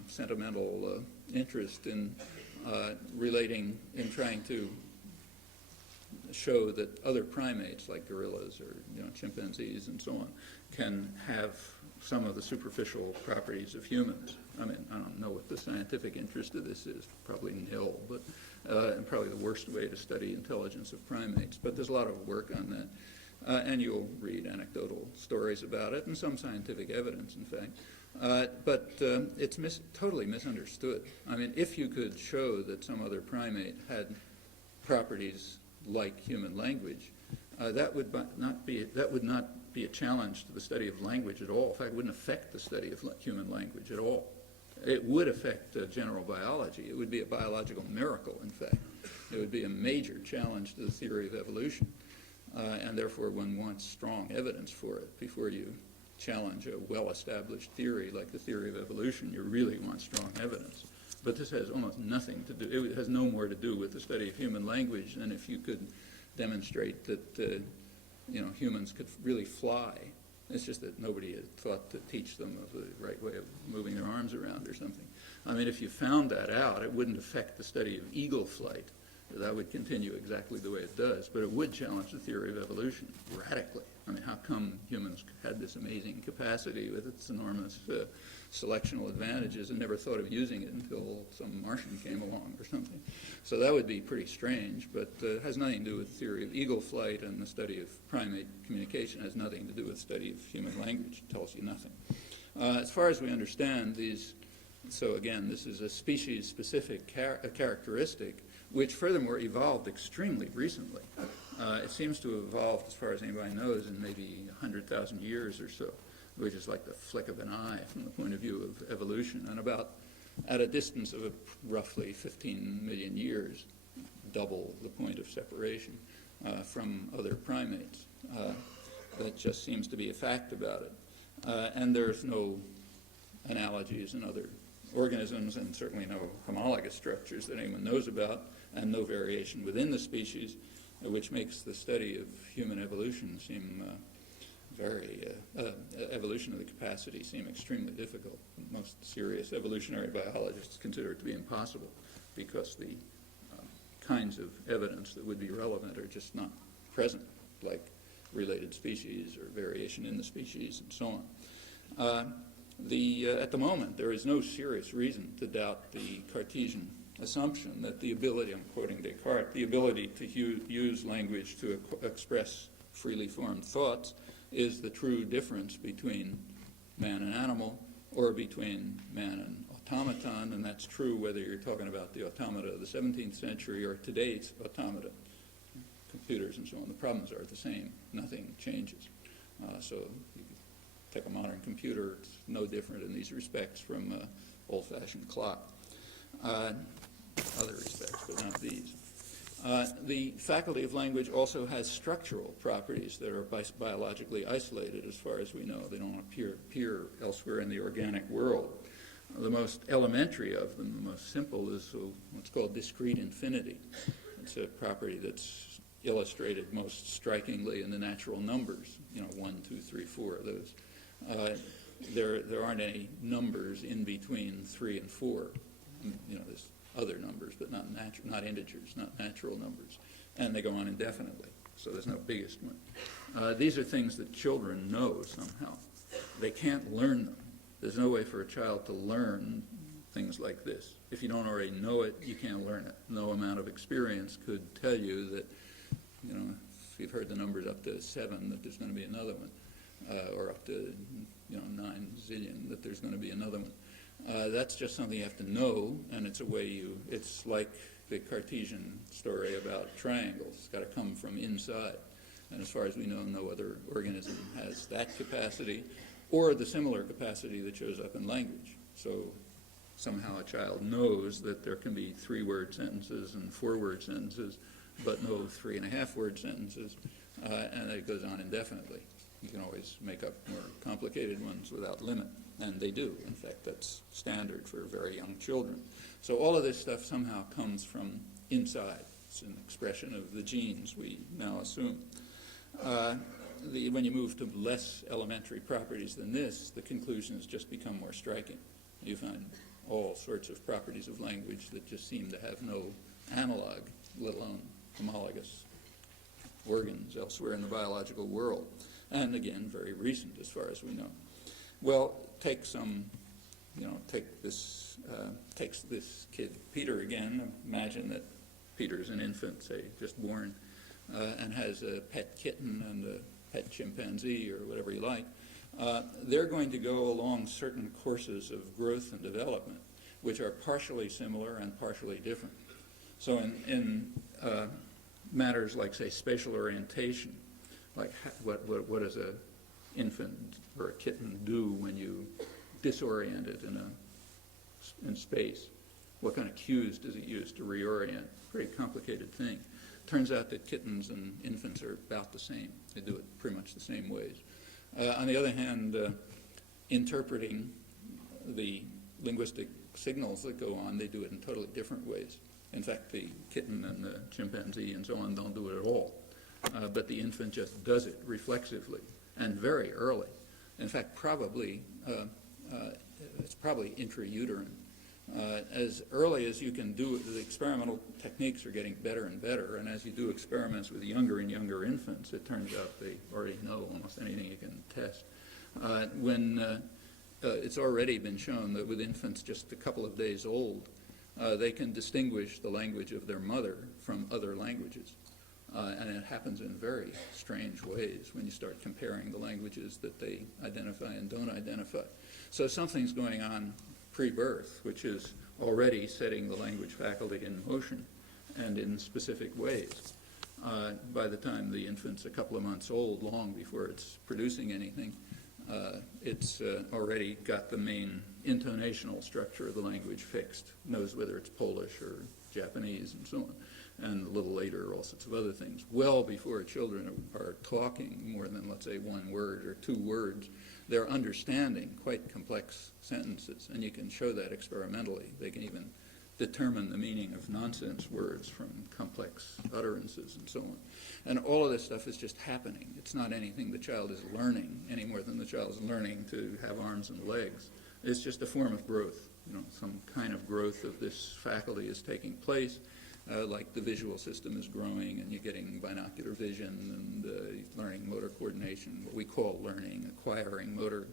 sentimental interest in trying to show that other primates like gorillas or chimpanzees and so on can have some of the superficial properties of humans. I mean, I don't know what the scientific interest of this is, probably nil, but and probably the worst way to study intelligence of primates. But there's a lot of work on that, and you'll read anecdotal stories about it and some scientific evidence, in fact. But it's totally misunderstood. I mean, if you could show that some other primate had properties like human language, that would not be a challenge to the study of language at all. In fact, it wouldn't affect the study of human language at all. It would affect general biology. It would be a biological miracle, in fact. It would be a major challenge to the theory of evolution, and therefore one wants strong evidence for it before you challenge a well-established theory like the theory of evolution. You really want strong evidence. But this has almost nothing to do, it has no more to do with the study of human language than if you could demonstrate that humans could really fly. It's just that nobody had thought to teach them of the right way of moving their arms around or something. I mean, if you found that out, it wouldn't affect the study of eagle flight. That would continue exactly the way it does, but it would challenge the theory of evolution radically. I mean, how come humans had this amazing capacity with its enormous selectional advantages and never thought of using it until some Martian came along or something? So that would be pretty strange, but it has nothing to do with the theory of eagle flight, and the study of primate communication has nothing to do with the study of human language. It tells you nothing. As far as we understand these, so again, this is a species-specific characteristic, which furthermore evolved extremely recently. It seems to have evolved, as far as anybody knows, in maybe 100,000 years or so, which is like the flick of an eye from the point of view of evolution, and about at a distance of roughly 15 million years, double the point of separation from other primates. That just seems to be a fact about it. And there's no analogies in other organisms, and certainly no homologous structures that anyone knows about, and no variation within the species, which makes the study of human evolution seem evolution of the capacity seem extremely difficult. Most serious evolutionary biologists consider it to be impossible because the kinds of evidence that would be relevant are just not present, like related species or variation in the species and so on. At the moment, there is no serious reason to doubt the Cartesian assumption that the ability, I'm quoting Descartes, the ability to use language to express freely formed thoughts is the true difference between man and animal, or between man and automaton, and that's true whether you're talking about the automata of the 17th century or today's automata, computers and so on. The problems are the same. Nothing changes. So you take a modern computer, it's no different in these respects from an old-fashioned clock. Other respects, but not these. The faculty of language also has structural properties that are biologically isolated as far as we know. They don't appear elsewhere in the organic world. The most elementary of them, the most simple, is what's called discrete infinity. It's a property that's illustrated most strikingly in the natural numbers, 1, 2, 3, 4 of those. There aren't any numbers in between 3 and 4. There's other numbers, but not integers, not natural numbers. And they go on indefinitely, so there's no biggest one. These are things that children know somehow. They can't learn them. There's no way for a child to learn things like this. If you don't already know it, you can't learn it. No amount of experience could tell you that, if you've heard the numbers up to 7, that there's going to be another one, or up to 9 zillion, that there's going to be another one. That's just something you have to know, and it's a way it's like the Cartesian story about triangles. It's got to come from inside. And as far as we know, no other organism has that capacity or the similar capacity that shows up in language. So somehow a child knows that there can be 3-word sentences and 4-word sentences, but no 3.5-word sentences, and it goes on indefinitely. You can always make up more complicated ones without limit, and they do. In fact, that's standard for very young children. So all of this stuff somehow comes from inside. It's an expression of the genes, we now assume. When you move to less elementary properties than this, the conclusions just become more striking. You find all sorts of properties of language that just seem to have no analog, let alone homologous organs elsewhere in the biological world. And again, very recent as far as we know. Well, take this kid, Peter, again. Imagine that Peter's an infant, say, just born, and has a pet kitten and a pet chimpanzee or whatever you like. They're going to go along certain courses of growth and development, which are partially similar and partially different. So in matters like, say, spatial orientation, like what does an infant or a kitten do when you disorient it in space? What kind of cues does it use to reorient? Pretty complicated thing. Turns out that kittens and infants are about the same. They do it pretty much the same ways. On the other hand, interpreting the linguistic signals that go on, they do it in totally different ways. In fact, the kitten and the chimpanzee and so on don't do it at all. But the infant just does it reflexively and very early. In fact, probably it's probably intrauterine. As early as you can do it, the experimental techniques are getting better and better, and as you do experiments with younger and younger infants, it turns out they already know almost anything you can test. It's already been shown that with infants just a couple of days old, they can distinguish the language of their mother from other languages. And it happens in very strange ways when you start comparing the languages that they identify and don't identify. So something's going on pre-birth, which is already setting the language faculty in motion and in specific ways. By the time the infant's a couple of months old, long before it's producing anything, it's already got the main intonational structure of the language fixed, knows whether it's Polish or Japanese and so on, and a little later all sorts of other things. Well before children are talking more than, let's say, one word or two words, they're understanding quite complex sentences, and you can show that experimentally. They can even determine the meaning of nonsense words from complex utterances and so on. And all of this stuff is just happening. It's not anything the child is learning any more than the child is learning to have arms and legs. It's just a form of growth. Some kind of growth of this faculty is taking place, like the visual system is growing and you're getting binocular vision and learning motor coordination, what we call learning, acquiring motor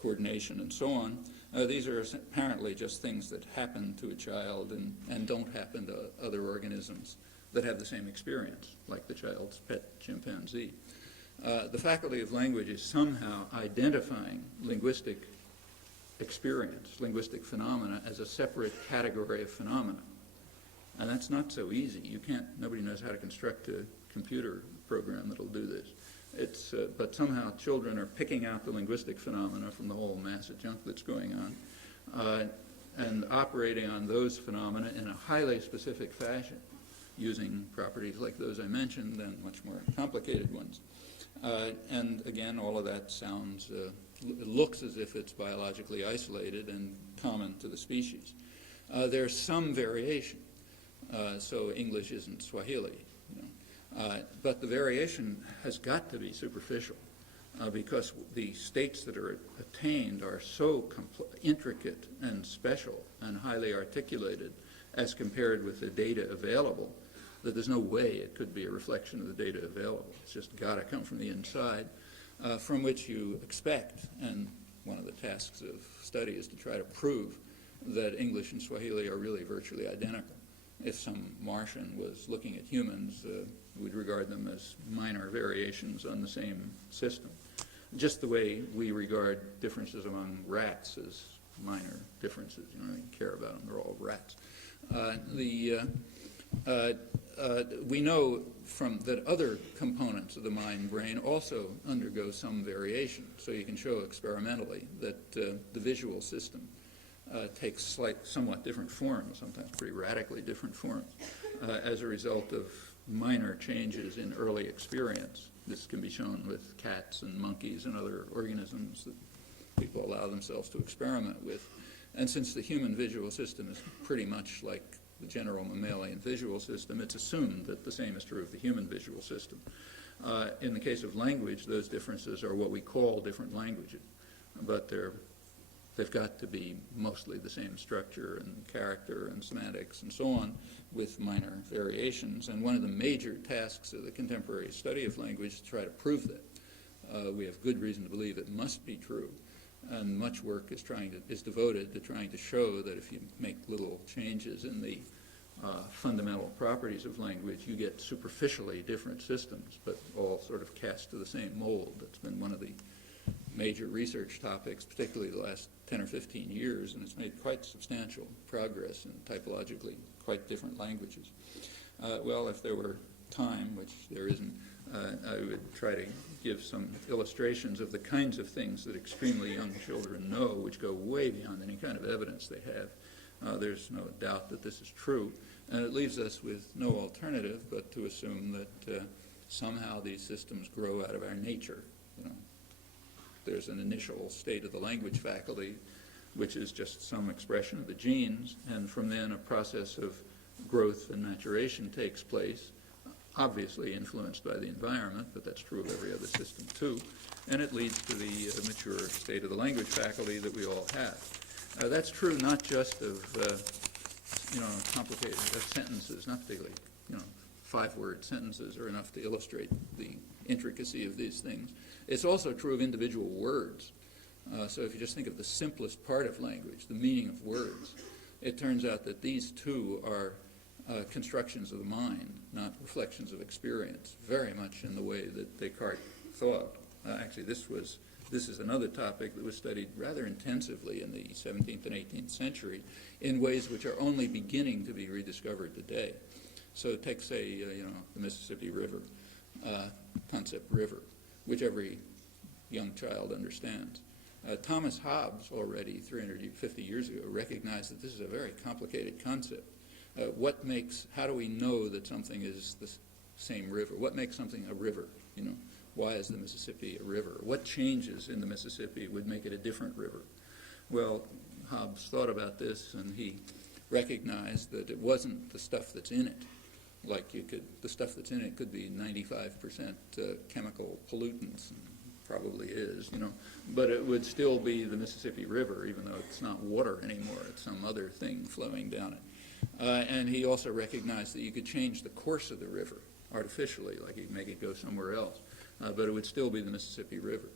coordination and so on. These are apparently just things that happen to a child and don't happen to other organisms that have the same experience, like the child's pet chimpanzee. The faculty of language is somehow identifying linguistic experience, linguistic phenomena, as a separate category of phenomena. And that's not so easy. Nobody knows how to construct a computer program that'll do this. But somehow children are picking out the linguistic phenomena from the whole mass of junk that's going on and operating on those phenomena in a highly specific fashion, using properties like those I mentioned and much more complicated ones. And again, all of that looks as if it's biologically isolated and common to the species. There's some variation. So English isn't Swahili. But the variation has got to be superficial because the states that are attained are so intricate and special and highly articulated as compared with the data available that there's no way it could be a reflection of the data available. It's just got to come from the inside, from which you expect, and one of the tasks of study is to try to prove that English and Swahili are really virtually identical. If some Martian was looking at humans, we'd regard them as minor variations on the same system, just the way we regard differences among rats as minor differences. You don't even care about them; they're all rats. We know that other components of the mind-brain also undergo some variation. So you can show experimentally that the visual system takes somewhat different forms, sometimes pretty radically different forms, as a result of minor changes in early experience. This can be shown with cats and monkeys and other organisms that people allow themselves to experiment with. And since the human visual system is pretty much like the general mammalian visual system, it's assumed that the same is true of the human visual system. In the case of language, those differences are what we call different languages, but they've got to be mostly the same structure and character and semantics and so on, with minor variations. And one of the major tasks of the contemporary study of language is to try to prove that. We have good reason to believe it must be true. And much work is devoted to trying to show that if you make little changes in the fundamental properties of language, you get superficially different systems, but all sort of cast to the same mold. That's been one of the major research topics, particularly the last 10 or 15 years, and it's made quite substantial progress in typologically quite different languages. Well, if there were time, which there isn't, I would try to give some illustrations of the kinds of things that extremely young children know, which go way beyond any kind of evidence they have. There's no doubt that this is true, and it leaves us with no alternative but to assume that somehow these systems grow out of our nature. There's an initial state of the language faculty which is just some expression of the genes, and from then a process of growth and maturation takes place, obviously influenced by the environment, but that's true of every other system too, and it leads to the mature state of the language faculty that we all have. That's true not just of complicated sentences, not particularly 5-word sentences are enough to illustrate the intricacy of these things. It's also true of individual words. So if you just think of the simplest part of language, the meaning of words, it turns out that these too are constructions of the mind, not reflections of experience, very much in the way that Descartes thought. Actually, this is another topic that was studied rather intensively in the 17th and 18th century in ways which are only beginning to be rediscovered today. So take, say, the Mississippi River, concept river, which every young child understands. Thomas Hobbes already 350 years ago recognized that this is a very complicated concept. How do we know that something is the same river? What makes something a river? Why is the Mississippi a river? What changes in the Mississippi would make it a different river? Well, Hobbes thought about this, and he recognized that it wasn't the stuff that's in it. The stuff that's in it could be 95% chemical pollutants, and probably is, but it would still be the Mississippi River, even though it's not water anymore, it's some other thing flowing down it. And he also recognized that you could change the course of the river artificially, like you could make it go somewhere else, but it would still be the Mississippi River.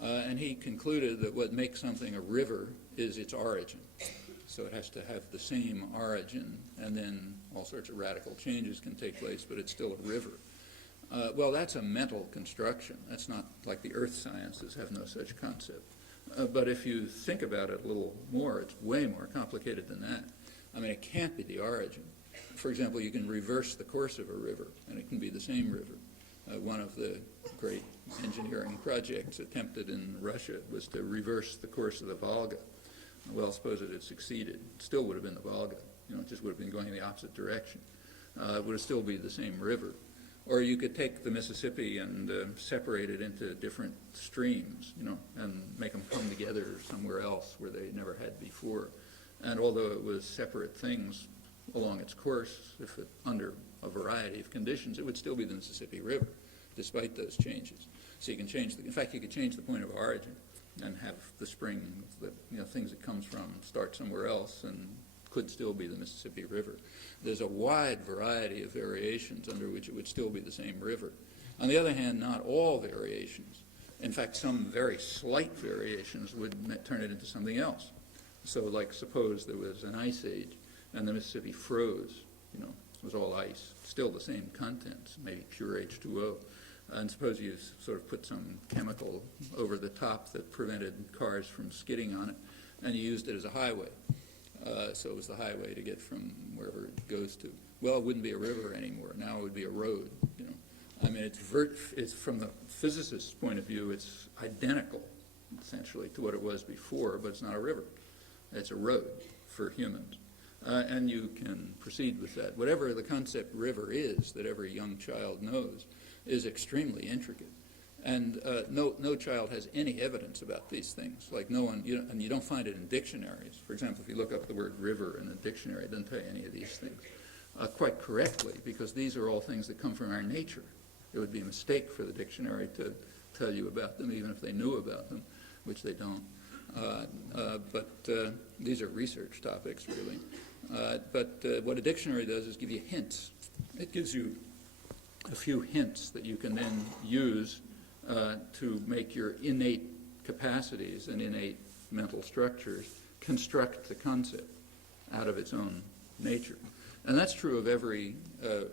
And he concluded that what makes something a river is its origin. So it has to have the same origin, and then all sorts of radical changes can take place, but it's still a river. Well, that's a mental construction. That's not like the earth sciences have no such concept. But if you think about it a little more, it's way more complicated than that. I mean, it can't be the origin. For example, you can reverse the course of a river, and it can be the same river. One of the great engineering projects attempted in Russia was to reverse the course of the Volga. Well, suppose it had succeeded. It still would have been the Volga. It just would have been going in the opposite direction. It would still be the same river. Or you could take the Mississippi and separate it into different streams, and make them come together somewhere else where they never had before. And although it was separate things along its course, under a variety of conditions, it would still be the Mississippi River, despite those changes. So you can change, in fact, you could change the point of origin and have the spring, things it comes from start somewhere else and could still be the Mississippi River. There's a wide variety of variations under which it would still be the same river. On the other hand, not all variations. In fact, some very slight variations would turn it into something else. So like suppose there was an ice age and the Mississippi froze, it was all ice, still the same contents, maybe pure H2O. And suppose you sort of put some chemical over the top that prevented cars from skidding on it, and you used it as a highway. So it was the highway to get from wherever it goes to. Well, it wouldn't be a river anymore. Now it would be a road. I mean, it's from the physicist's point of view, it's identical, essentially, to what it was before, but it's not a river. It's a road for humans. And you can proceed with that. Whatever the concept river is that every young child knows is extremely intricate. And no child has any evidence about these things. Like no one, and you don't find it in dictionaries. For example, if you look up the word river in a dictionary, it doesn't tell you any of these things quite correctly, because these are all things that come from our nature. It would be a mistake for the dictionary to tell you about them, even if they knew about them, which they don't. But these are research topics, really. But what a dictionary does is give you hints. It gives you a few hints that you can then use to make your innate capacities and innate mental structures construct the concept out of its own nature. And that's true of every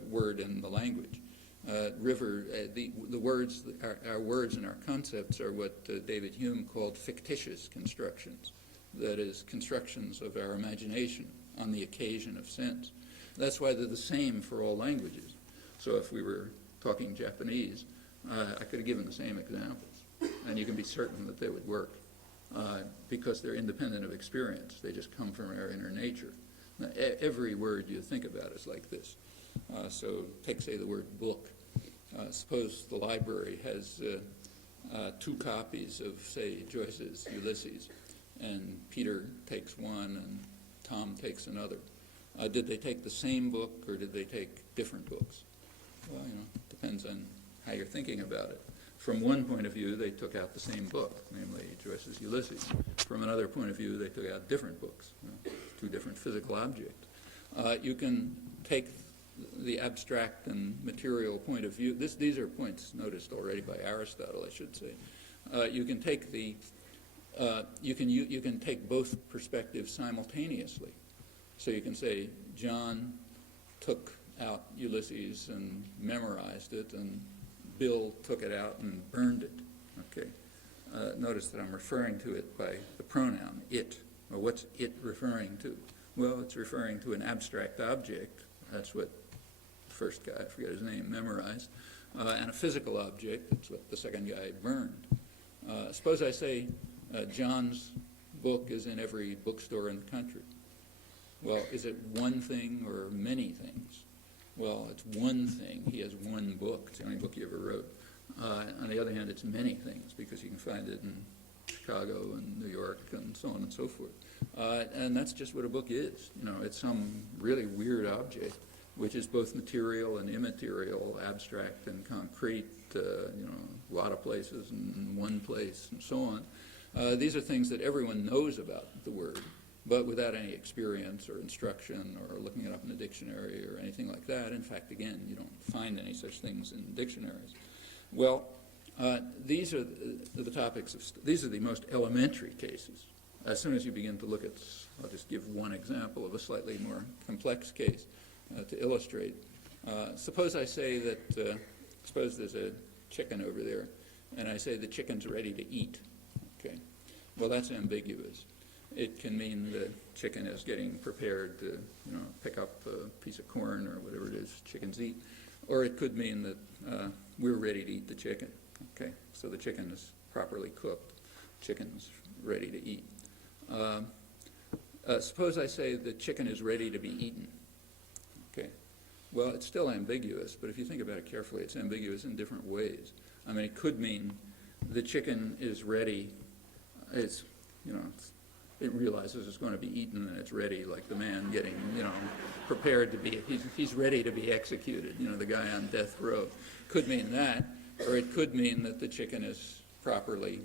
word in the language. The words, our words and our concepts are what David Hume called fictitious constructions. That is, constructions of our imagination on the occasion of sense. That's why they're the same for all languages. So if we were talking Japanese, I could have given the same examples, and you can be certain that they would work because they're independent of experience. They just come from our inner nature. Now, every word you think about is like this. So take, say, the word book. Suppose the library has 2 copies of, say, Joyce's Ulysses, and Peter takes one and Tom takes another. Did they take the same book or did they take different books? Well, it depends on how you're thinking about it. From one point of view, they took out the same book, namely Joyce's Ulysses. From another point of view, they took out different books, two different physical objects. You can take the abstract and material point of view. These are points noticed already by Aristotle, I should say. You can take you can take both perspectives simultaneously. So you can say John took out Ulysses and memorized it, and Bill took it out and burned it. Okay. Notice that I'm referring to it by the pronoun it. Well, what's it referring to? Well, it's referring to an abstract object. That's what the first guy, I forget his name, memorized. And a physical object. That's what the second guy burned. Suppose I say John's book is in every bookstore in the country. Well, is it one thing or many things? Well, it's one thing. He has one book. It's the only book he ever wrote. On the other hand, it's many things because you can find it in Chicago and New York and so on and so forth. And that's just what a book is. It's some really weird object, which is both material and immaterial, abstract and concrete, a lot of places and one place and so on. These are things that everyone knows about the word, but without any experience or instruction or looking it up in a dictionary or anything like that. In fact, again, you don't find any such things in dictionaries. Well, these are the topics these are the most elementary cases. As soon as you begin to look at, I'll just give one example of a slightly more complex case to illustrate. Suppose I say that, suppose there's a chicken over there, and I say the chicken's ready to eat. Okay. Well, that's ambiguous. It can mean the chicken is getting prepared to, pick up a piece of corn or whatever it is chickens eat. Or it could mean that we're ready to eat the chicken. Okay, so the chicken is properly cooked. Chicken's ready to eat. Suppose I say the chicken is ready to be eaten. Okay, well, it's still ambiguous, but if you think about it carefully, it's ambiguous in different ways. I mean, it could mean the chicken is ready. It's, it realizes it's going to be eaten and it's ready, like the man getting, prepared to be, he's ready to be executed, the guy on death row. Could mean that, or it could mean that the chicken is properly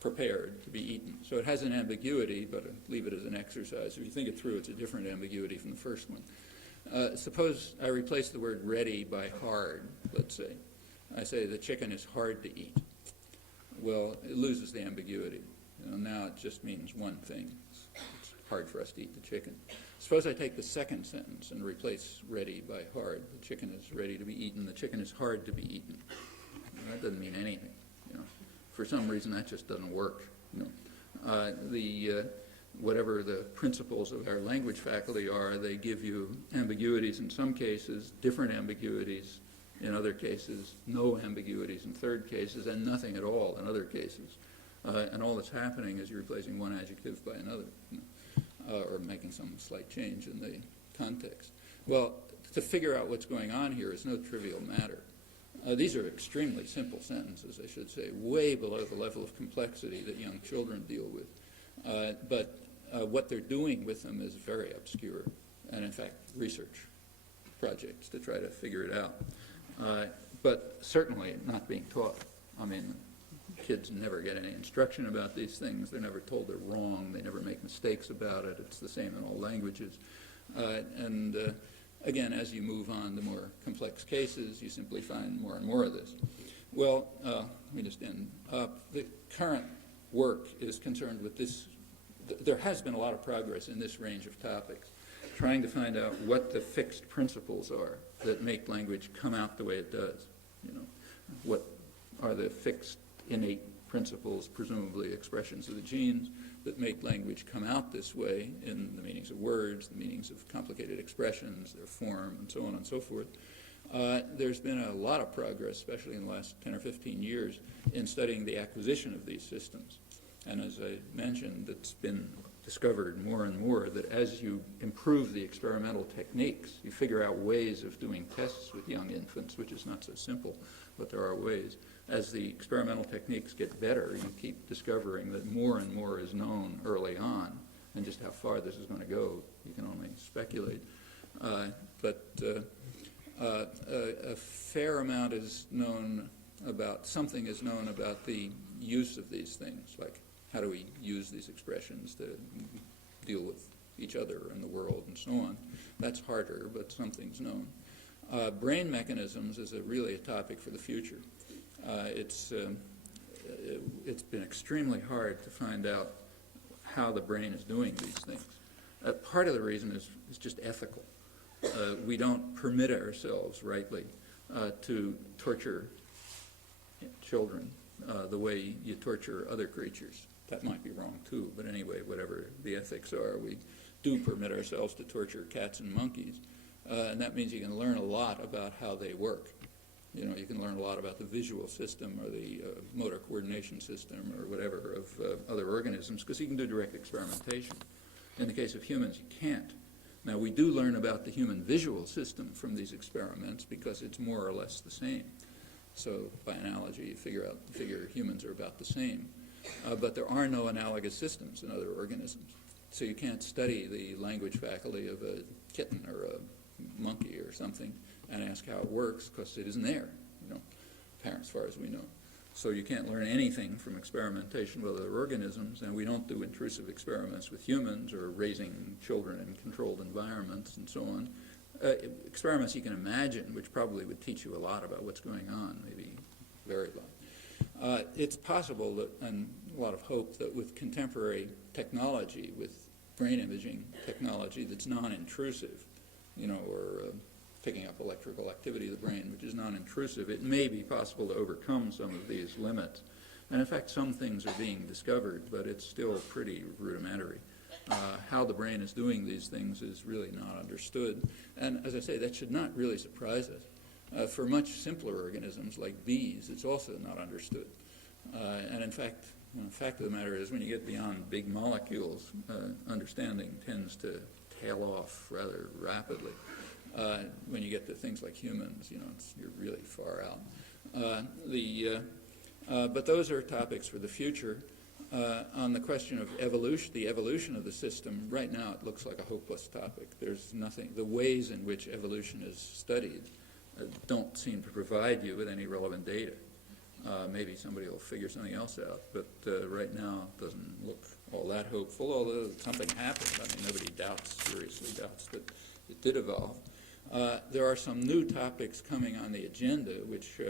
prepared to be eaten. So it has an ambiguity, but leave it as an exercise. If you think it through, it's a different ambiguity from the first one. Suppose I replace the word ready by hard, let's say. I say the chicken is hard to eat. Well, it loses the ambiguity. Now it just means one thing. It's hard for us to eat the chicken. Suppose I take the second sentence and replace ready by hard. The chicken is ready to be eaten. The chicken is hard to be eaten. That doesn't mean anything. For some reason, that just doesn't work. Whatever the principles of our language faculty are, they give you ambiguities in some cases, different ambiguities in other cases, no ambiguities in third cases, and nothing at all in other cases. And all that's happening is you're replacing one adjective by another, or making some slight change in the context. Well, to figure out what's going on here is no trivial matter. These are extremely simple sentences, I should say, way below the level of complexity that young children deal with. But what they're doing with them is very obscure, and in fact, research projects to try to figure it out. But certainly not being taught. I mean, kids never get any instruction about these things. They're never told they're wrong. They never make mistakes about it. It's the same in all languages. Again, as you move on to more complex cases, you simply find more and more of this. Well, let me just end up. The current work is concerned with this. There has been a lot of progress in this range of topics, trying to find out what the fixed principles are that make language come out the way it does. What are the fixed innate principles, presumably expressions of the genes, that make language come out this way in the meanings of words, the meanings of complicated expressions, their form, and so on and so forth. There's been a lot of progress, especially in the last 10 or 15 years, in studying the acquisition of these systems. And as I mentioned, it's been discovered more and more that as you improve the experimental techniques, you figure out ways of doing tests with young infants, which is not so simple, but there are ways. As the experimental techniques get better, you keep discovering that more and more is known early on, and just how far this is going to go, you can only speculate. But a fair amount is known about, something is known about the use of these things, like how do we use these expressions to deal with each other and the world and so on. That's harder, but something's known. Brain mechanisms is really a topic for the future. It's been extremely hard to find out how the brain is doing these things. Part of the reason is just ethical. We don't permit ourselves rightly to torture children the way you torture other creatures. That might be wrong too, but anyway, whatever the ethics are, we do permit ourselves to torture cats and monkeys, and that means you can learn a lot about how they work. You know, you can learn a lot about the visual system or the motor coordination system or whatever of other organisms, because you can do direct experimentation. In the case of humans, you can't. Now, we do learn about the human visual system from these experiments because it's more or less the same. So, by analogy, you figure humans are about the same. But there are no analogous systems in other organisms. So you can't study the language faculty of a kitten or a monkey or something and ask how it works, because it isn't there, as far as we know. So you can't learn anything from experimentation with other organisms, and we don't do intrusive experiments with humans or raising children in controlled environments and so on. Experiments you can imagine, which probably would teach you a lot about what's going on, maybe very lot. It's possible that, and a lot of hope, that with contemporary technology, with brain imaging technology that's non-intrusive, or picking up electrical activity of the brain, which is non-intrusive, it may be possible to overcome some of these limits. And in fact, some things are being discovered, but it's still pretty rudimentary. How the brain is doing these things is really not understood. And as I say, that should not really surprise us. For much simpler organisms like bees, it's also not understood. And in fact, the fact of the matter is, when you get beyond big molecules, understanding tends to tail off rather rapidly. When you get to things like humans, you're really far out. But those are topics for the future. On the question of evolution, the evolution of the system, right now it looks like a hopeless topic. There's nothing, the ways in which evolution is studied don't seem to provide you with any relevant data. Maybe somebody will figure something else out, but right now it doesn't look all that hopeful, although something happened. I mean, nobody seriously doubts that it did evolve. There are some new topics coming on the agenda which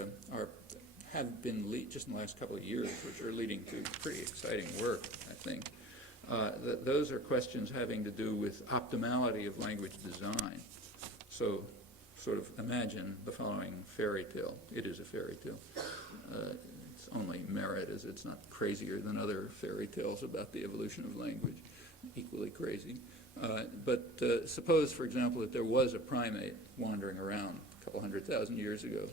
have been just in the last couple of years, which are leading to pretty exciting work, I think. Those are questions having to do with optimality of language design. So sort of imagine the following fairy tale. It is a fairy tale. Its only merit is it's not crazier than other fairy tales about the evolution of language, equally crazy. But suppose, for example, that there was a primate wandering around a couple 100,000 years ago,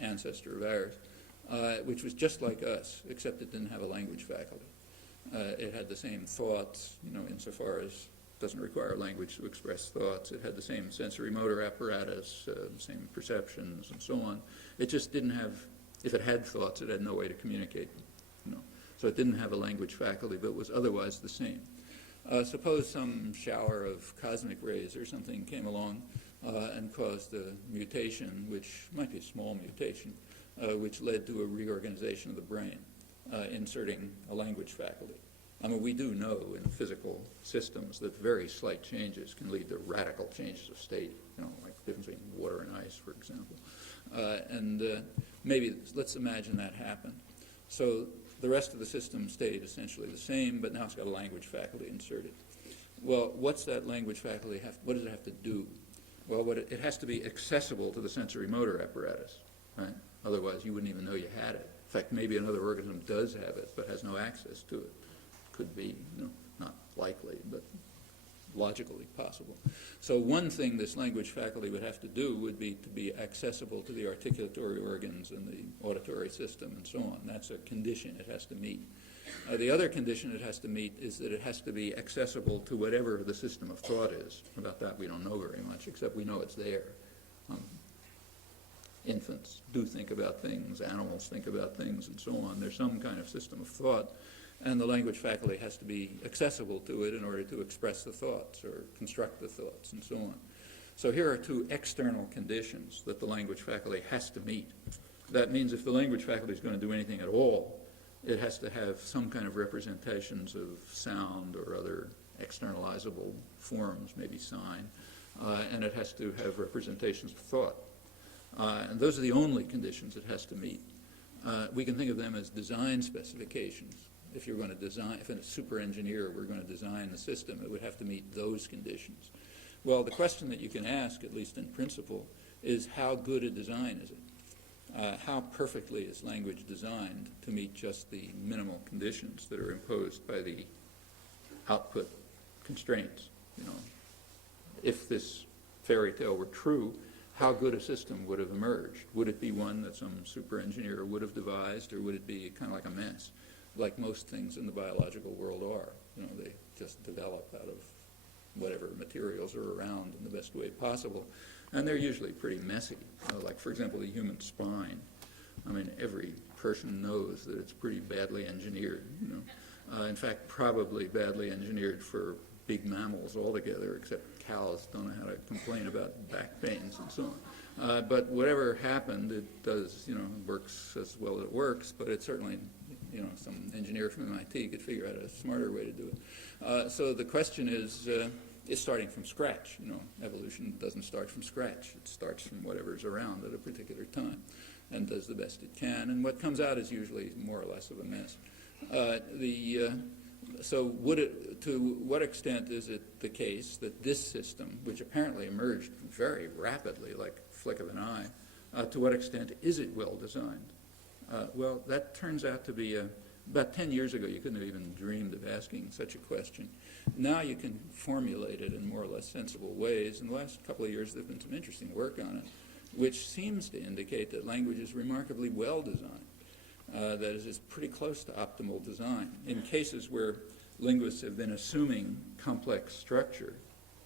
ancestor of ours, which was just like us, except it didn't have a language faculty. It had the same thoughts, insofar as it doesn't require language to express thoughts. It had the same sensory motor apparatus, same perceptions, and so on. It just didn't have, if it had thoughts, it had no way to communicate them. So it didn't have a language faculty, but was otherwise the same. Suppose some shower of cosmic rays or something came along and caused a mutation, which might be a small mutation, which led to a reorganization of the brain, inserting a language faculty. I mean, we do know in physical systems that very slight changes can lead to radical changes of state, like the difference between water and ice, for example. Maybe let's imagine that happened. So the rest of the system stayed essentially the same, but now it's got a language faculty inserted. Well, what's that language faculty what does it have to do? Well, it has to be accessible to the sensory motor apparatus, right? Otherwise, you wouldn't even know you had it. In fact, maybe another organism does have it, but has no access to it. Could be, not likely, but logically possible. So one thing this language faculty would have to do would be to be accessible to the articulatory organs and the auditory system and so on. That's a condition it has to meet. The other condition it has to meet is that it has to be accessible to whatever the system of thought is. About that we don't know very much, except we know it's there. Infants do think about things, animals think about things, and so on. There's some kind of system of thought, and the language faculty has to be accessible to it in order to express the thoughts or construct the thoughts, and so on. So here are two external conditions that the language faculty has to meet. That means if the language faculty is going to do anything at all, it has to have some kind of representations of sound or other externalizable forms, maybe sign, and it has to have representations of thought. And those are the only conditions it has to meet. We can think of them as design specifications. If you're going to design, if a super engineer were going to design the system, it would have to meet those conditions. Well, the question that you can ask, at least in principle, is how good a design is it? How perfectly is language designed to meet just the minimal conditions that are imposed by the output constraints? You know, if this fairy tale were true, how good a system would have emerged? Would it be one that some super engineer would have devised, or would it be kind of like a mess, like most things in the biological world are? You know, they just develop out of whatever materials are around in the best way possible. And they're usually pretty messy. Like, for example, the human spine. I mean, every person knows that it's pretty badly engineered. You know, in fact, probably badly engineered for big mammals altogether, except cows don't know how to complain about back pains and so on. But whatever happened, it does, you know, works as well as it works, but it certainly, you know, some engineer from MIT could figure out a smarter way to do it. So the question is starting from scratch. You know, evolution doesn't start from scratch. It starts from whatever's around at a particular time and does the best it can. And what comes out is usually more or less of a mess. So to what extent is it the case that this system, which apparently emerged very rapidly, like a flick of an eye, to what extent is it well designed? Well, that turns out to be about 10 years ago, you couldn't have even dreamed of asking such a question. Now you can formulate it in more or less sensible ways. In the last couple of years, there's been some interesting work on it, which seems to indicate that language is remarkably well designed. That is, it's pretty close to optimal design. In cases where linguists have been assuming complex structure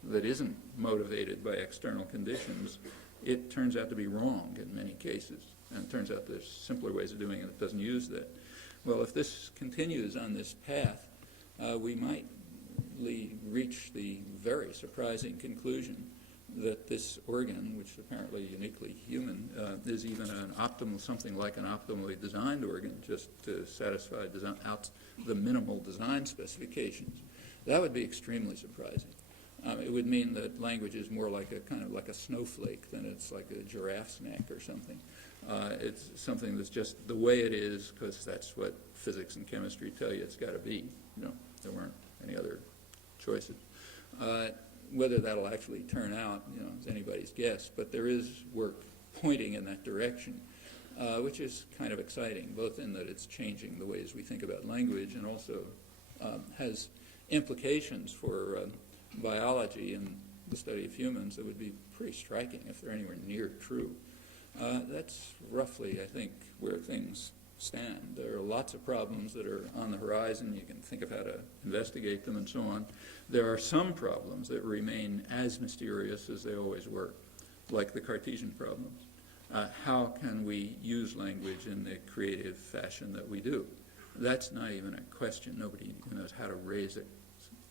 that isn't motivated by external conditions, it turns out to be wrong in many cases. And it turns out there's simpler ways of doing it that doesn't use that. Well, if this continues on this path, we might reach the very surprising conclusion that this organ, which is apparently uniquely human, is even an optimal, something like an optimally designed organ, just to satisfy out the minimal design specifications. That would be extremely surprising. It would mean that language is more like a kind of like a snowflake than it's like a giraffe's neck or something. It's something that's just the way it is because that's what physics and chemistry tell you it's got to be. You know, there weren't any other choices. Whether that'll actually turn out, you know, is anybody's guess. But there is work pointing in that direction, which is kind of exciting, both in that it's changing the ways we think about language and also has implications for biology and the study of humans that would be pretty striking if they're anywhere near true. That's roughly, I think, where things stand. There are lots of problems that are on the horizon. You can think of how to investigate them and so on. There are some problems that remain as mysterious as they always were, like the Cartesian problems. How can we use language in the creative fashion that we do? That's not even a question. Nobody knows how to raise a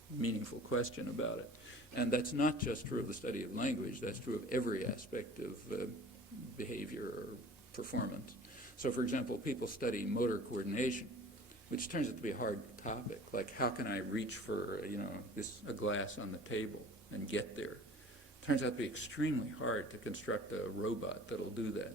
meaningful question about it. And that's not just true of the study of language. That's true of every aspect of behavior or performance. So, for example, people study motor coordination, which turns out to be a hard topic. Like, how can I reach for, you know, a glass on the table and get there? Turns out to be extremely hard to construct a robot that'll do that.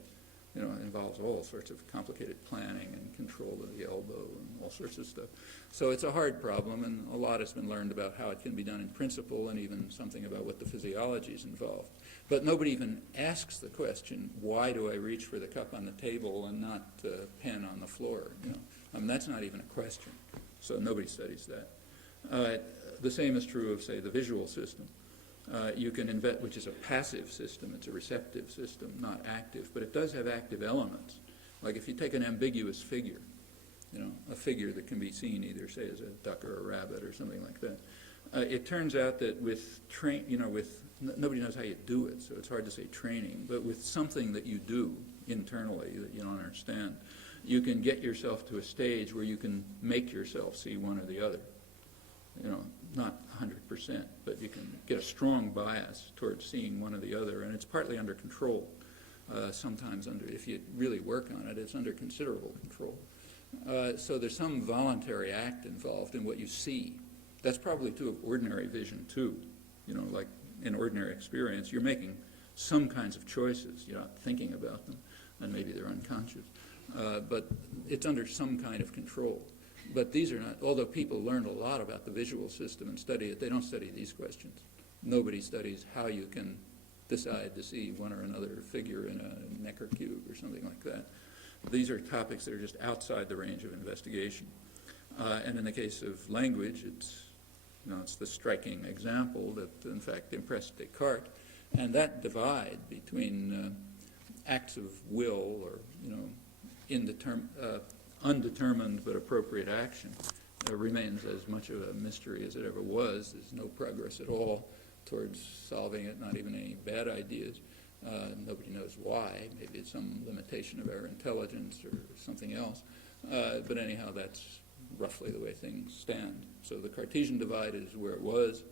You know, it involves all sorts of complicated planning and control of the elbow and all sorts of stuff. So it's a hard problem, and a lot has been learned about how it can be done in principle and even something about what the physiology is involved. But nobody even asks the question, why do I reach for the cup on the table and not the pen on the floor? You know, I mean, that's not even a question. So nobody studies that. The same is true of, say, the visual system. You can invent, which is a passive system. It's a receptive system, not active, but it does have active elements. Like if you take an ambiguous figure, a figure that can be seen either, say, as a duck or a rabbit or something like that. It turns out that with nobody knows how you do it, so it's hard to say training, but with something that you do internally that you don't understand, you can get yourself to a stage where you can make yourself see one or the other. Not 100%, but you can get a strong bias towards seeing one or the other, and it's partly under control. Sometimes if you really work on it, it's under considerable control. So there's some voluntary act involved in what you see. That's probably true of ordinary vision too. Like in ordinary experience, you're making some kinds of choices. You're not thinking about them, and maybe they're unconscious. But it's under some kind of control. But these are not, although people learn a lot about the visual system and study it, they don't study these questions. Nobody studies how you can decide to see one or another figure in a Necker cube or something like that. These are topics that are just outside the range of investigation. And in the case of language, it's the striking example that, in fact, impressed Descartes. And that divide between acts of will or, undetermined but appropriate action remains as much of a mystery as it ever was. There's no progress at all towards solving it, not even any bad ideas. Nobody knows why. Maybe it's some limitation of our intelligence or something else. But anyhow, that's roughly the way things stand. So the Cartesian divide is where it was.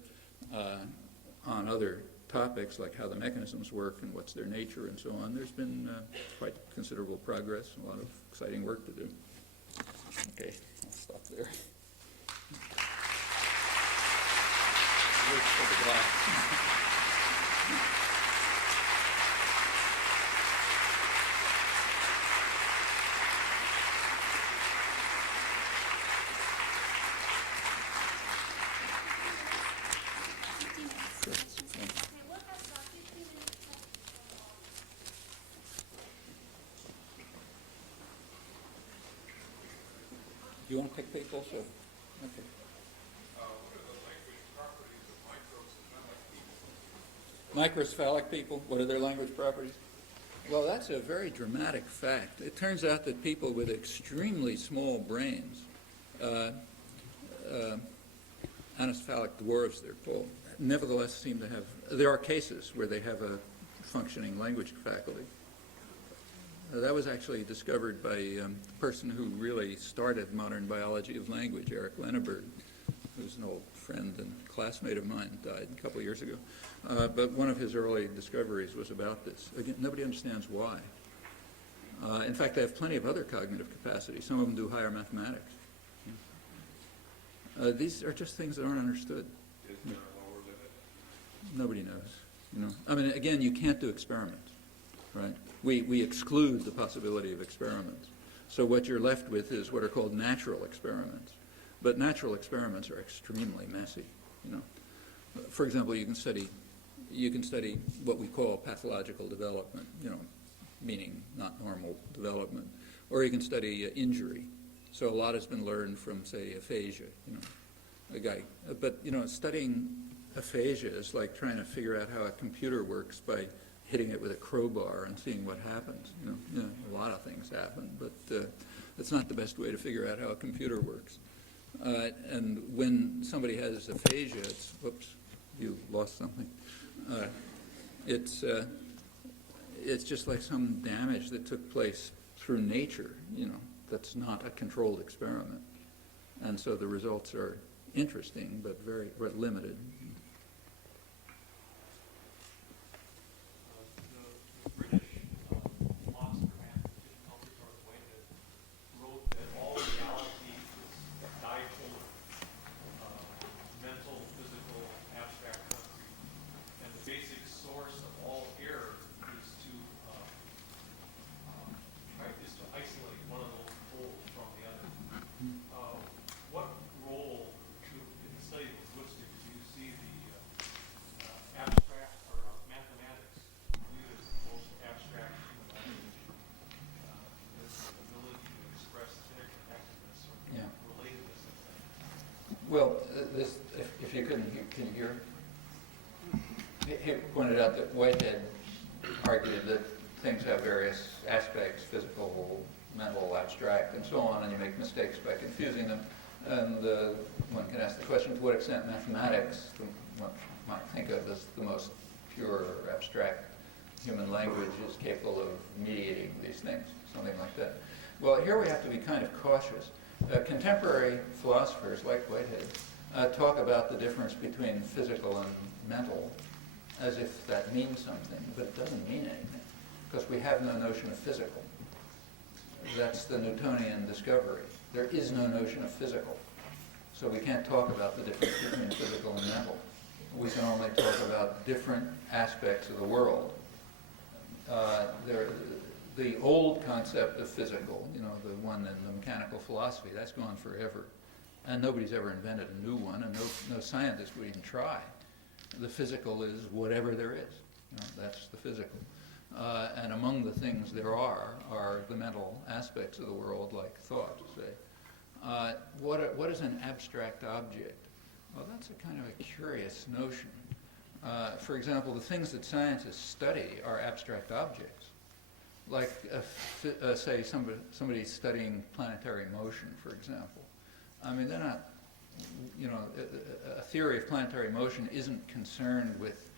On other topics, like how the mechanisms work and what's their nature and so on, there's been quite considerable progress and a lot of exciting work to do. Okay, I'll stop there. Do you want to pick people? So, okay. What are the language properties of microcephalic people? Microcephalic people, what are their language properties? Well, that's a very dramatic fact. It turns out that people with extremely small brains, anencephalic dwarves they're called, nevertheless seem to have, there are cases where they have a functioning language faculty. That was actually discovered by a person who really started modern biology of language, Eric Lenneberg, who's an old friend and classmate of mine, died a couple of years ago. But one of his early discoveries was about this. Again, nobody understands why. In fact, they have plenty of other cognitive capacities. Some of them do higher mathematics. These are just things that aren't understood. Is there a lower limit? Nobody knows. I mean, again, you can't do experiments, right? We exclude the possibility of experiments. So what you're left with is what are called natural experiments. But natural experiments are extremely messy. For example, you can study what we call pathological development, meaning not normal development, or you can study injury. So a lot has been learned from, say, aphasia. But studying aphasia is like trying to figure out how a computer works by hitting it with a crowbar and seeing what happens. A lot of things happen, but that's not the best way to figure out how a computer works. And when somebody has aphasia, it's, whoops, you lost something. It's just like some damage that took place through nature, that's not a controlled experiment. And so the results are interesting, but very limited. The British philosopher mathematician Albert Wayne wrote that all reality is dipole, mental, physical, abstract, concrete, and the basic source of all error is to isolate one of those poles from the other. What role in the study of linguistics do you see the abstract or mathematics viewed as the most abstract human language, as the ability to express interconnectedness or relatedness of things? Well, if you couldn't hear, can you hear? He pointed out that Whitehead argued that things have various aspects, physical, mental, abstract, and so on, and you make mistakes by confusing them. And one can ask the question, to what extent mathematics, one might think of as the most pure or abstract human language, is capable of mediating these things, something like that. Well, here we have to be kind of cautious. Contemporary philosophers, like Whitehead, talk about the difference between physical and mental as if that means something, but it doesn't mean anything, because we have no notion of physical. That's the Newtonian discovery. There is no notion of physical. So we can't talk about the difference between physical and mental. We can only talk about different aspects of the world. The old concept of physical, the one in the mechanical philosophy, that's gone forever. And nobody's ever invented a new one, and no scientist would even try. The physical is whatever there is. That's the physical. And among the things there are the mental aspects of the world, like thought, say. What is an abstract object? Well, that's a kind of a curious notion. For example, the things that scientists study are abstract objects. Like, say, somebody studying planetary motion, for example. I mean, they're not, a theory of planetary motion isn't concerned with,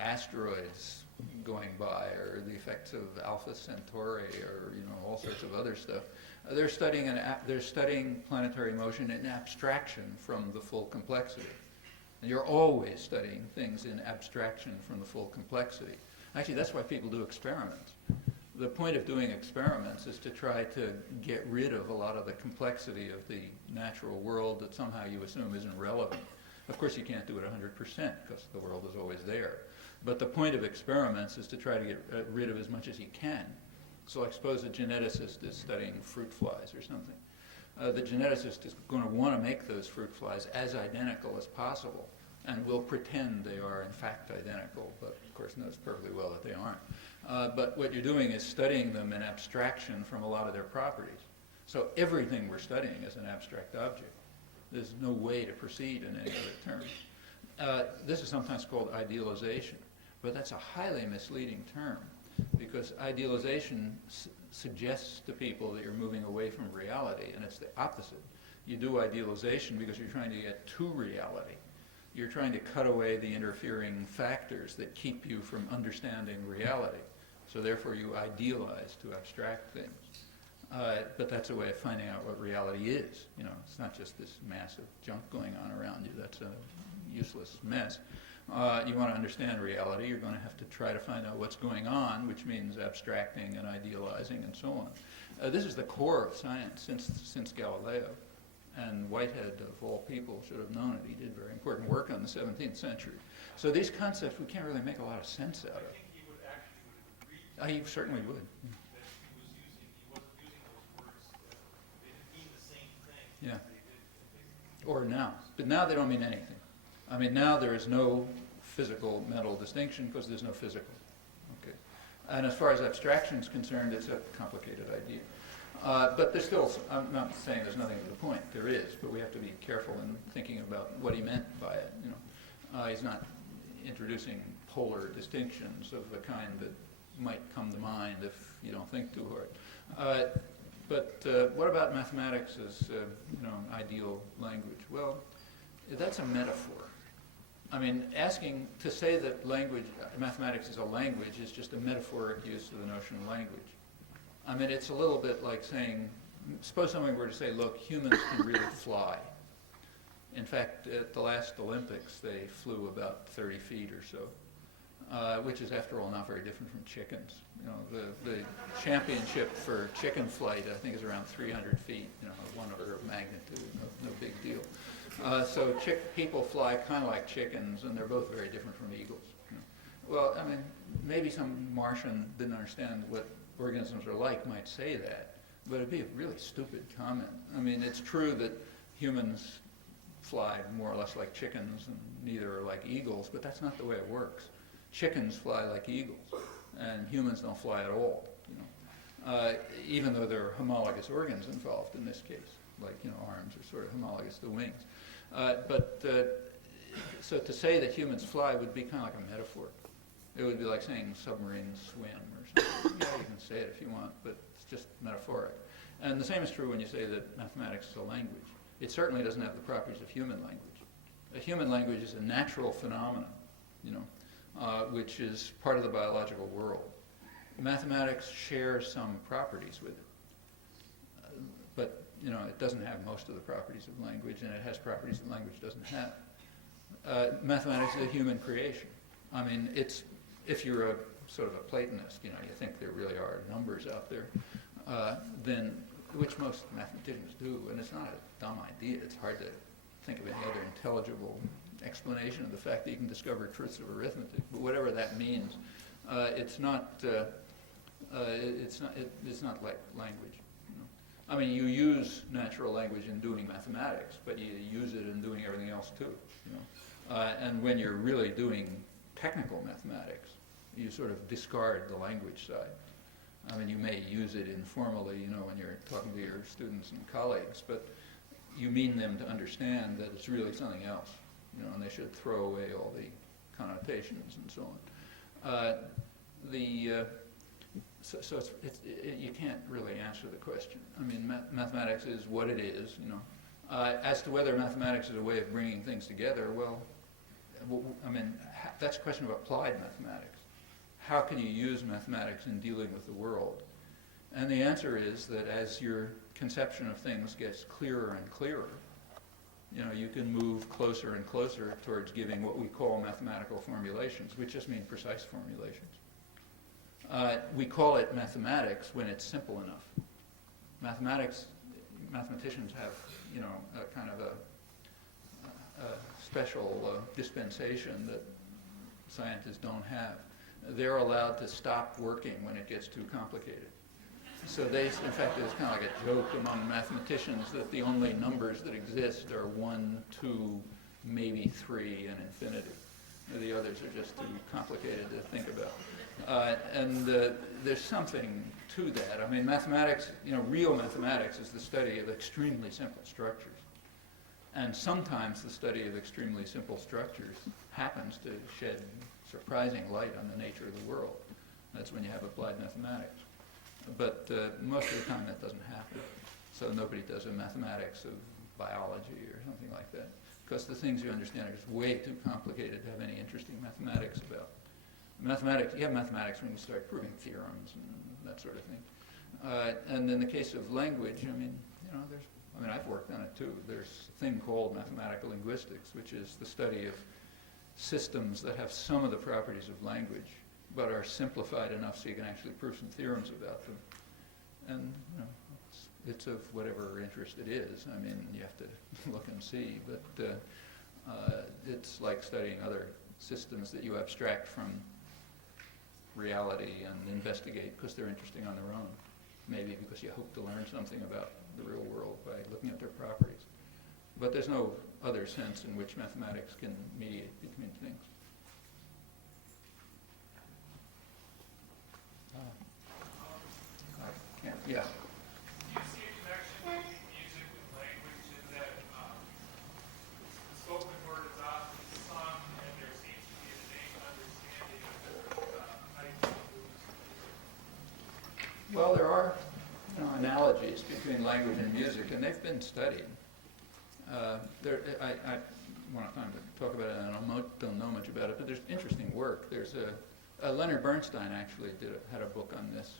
asteroids going by or the effects of Alpha Centauri or, all sorts of other stuff. They're studying planetary motion in abstraction from the full complexity. And you're always studying things in abstraction from the full complexity. Actually, that's why people do experiments. The point of doing experiments is to try to get rid of a lot of the complexity of the natural world that somehow you assume isn't relevant. Of course, you can't do it 100% because the world is always there. But the point of experiments is to try to get rid of as much as you can. So I suppose a geneticist is studying fruit flies or something. The geneticist is going to want to make those fruit flies as identical as possible and will pretend they are in fact identical, but of course knows perfectly well that they aren't. But what you're doing is studying them in abstraction from a lot of their properties. So everything we're studying is an abstract object. There's no way to proceed in any other terms. This is sometimes called idealization, but that's a highly misleading term because idealization suggests to people that you're moving away from reality, and it's the opposite. You do idealization because you're trying to get to reality. You're trying to cut away the interfering factors that keep you from understanding reality. So therefore you idealize to abstract things. But that's a way of finding out what reality is. It's not just this mass of junk going on around you. That's a useless mess. You want to understand reality, you're going to have to try to find out what's going on, which means abstracting and idealizing and so on. This is the core of science since Galileo. And Whitehead, of all people, should have known it. He did very important work on the 17th century. So these concepts we can't really make a lot of sense out of. I think he would agree. He certainly would. That he wasn't using those words. They didn't mean the same thing. Yeah. They did. Or now. But now they don't mean anything. I mean, now there is no physical mental distinction because there's no physical. Okay. And as far as abstraction is concerned, it's a complicated idea. But there's still, I'm not saying there's nothing to the point. There is, but we have to be careful in thinking about what he meant by it. He's not introducing polar distinctions of the kind that might come to mind if you don't think too hard. But what about mathematics as ideal language? Well, that's a metaphor. I mean, asking to say that mathematics is a language is just a metaphoric use of the notion of language. I mean, it's a little bit like saying, suppose someone were to say, look, humans can really fly. In fact, at the last Olympics, they flew about 30 feet or so, which is, after all, not very different from chickens. The championship for chicken flight, I think, is around 300 feet, one order of magnitude, no big deal. So people fly kind of like chickens, and they're both very different from eagles. Well, I mean, maybe some Martian didn't understand what organisms are like might say that, but it'd be a really stupid comment. I mean, it's true that humans fly more or less like chickens, and neither are like eagles, but that's not the way it works. Chickens fly like eagles, and humans don't fly at all, even though there are homologous organs involved in this case, like, arms are sort of homologous to wings. So to say that humans fly would be kind of like a metaphor. It would be like saying submarines swim or something. Yeah, you can say it if you want, but it's just metaphoric. And the same is true when you say that mathematics is a language. It certainly doesn't have the properties of human language. A human language is a natural phenomenon, which is part of the biological world. Mathematics shares some properties with it, but it doesn't have most of the properties of language, and it has properties that language doesn't have. Mathematics is a human creation. I mean, if you're a sort of a Platonist, you think there really are numbers out there, then which most mathematicians do, and it's not a dumb idea. It's hard to think of any other intelligible explanation of the fact that you can discover truths of arithmetic. But whatever that means, it's not like language. I mean, you use natural language in doing mathematics, but you use it in doing everything else too. And when you're really doing technical mathematics, you sort of discard the language side. I mean, you may use it informally, when you're talking to your students and colleagues, but you mean them to understand that it's really something else, and they should throw away all the connotations and so on. So you can't really answer the question. I mean, mathematics is what it is, As to whether mathematics is a way of bringing things together, well, I mean, that's a question of applied mathematics. How can you use mathematics in dealing with the world? And the answer is that as your conception of things gets clearer and clearer, you can move closer and closer towards giving what we call mathematical formulations, which just mean precise formulations. We call it mathematics when it's simple enough. Mathematicians have, a kind of a special dispensation that scientists don't have. They're allowed to stop working when it gets too complicated. So in fact, it's kind of like a joke among mathematicians that the only numbers that exist are 1, 2, maybe 3, and infinity. The others are just too complicated to think about. And there's something to that. I mean, mathematics, real mathematics is the study of extremely simple structures. And sometimes the study of extremely simple structures happens to shed surprising light on the nature of the world. That's when you have applied mathematics. But most of the time that doesn't happen. So nobody does a mathematics of biology or something like that, because the things you understand are just way too complicated to have any interesting mathematics about. You have mathematics when you start proving theorems and that sort of thing. And in the case of language, I've worked on it too. There's a thing called mathematical linguistics, which is the study of systems that have some of the properties of language, but are simplified enough so you can actually prove some theorems about them. And it's of whatever interest it is. I mean, you have to look and see, but it's like studying other systems that you abstract from reality and investigate because they're interesting on their own. Maybe because you hope to learn something about the real world by looking at their properties. But there's no other sense in which mathematics can mediate between things. Yeah. Do you see a connection between music and language in that the spoken word is often sung and there seems to be a same understanding of the ideal moves? Well, there are analogies between language and music, and they've been studied. I won't have time to talk about it, and I don't know much about it, but there's interesting work. There's Leonard Bernstein actually had a book on this.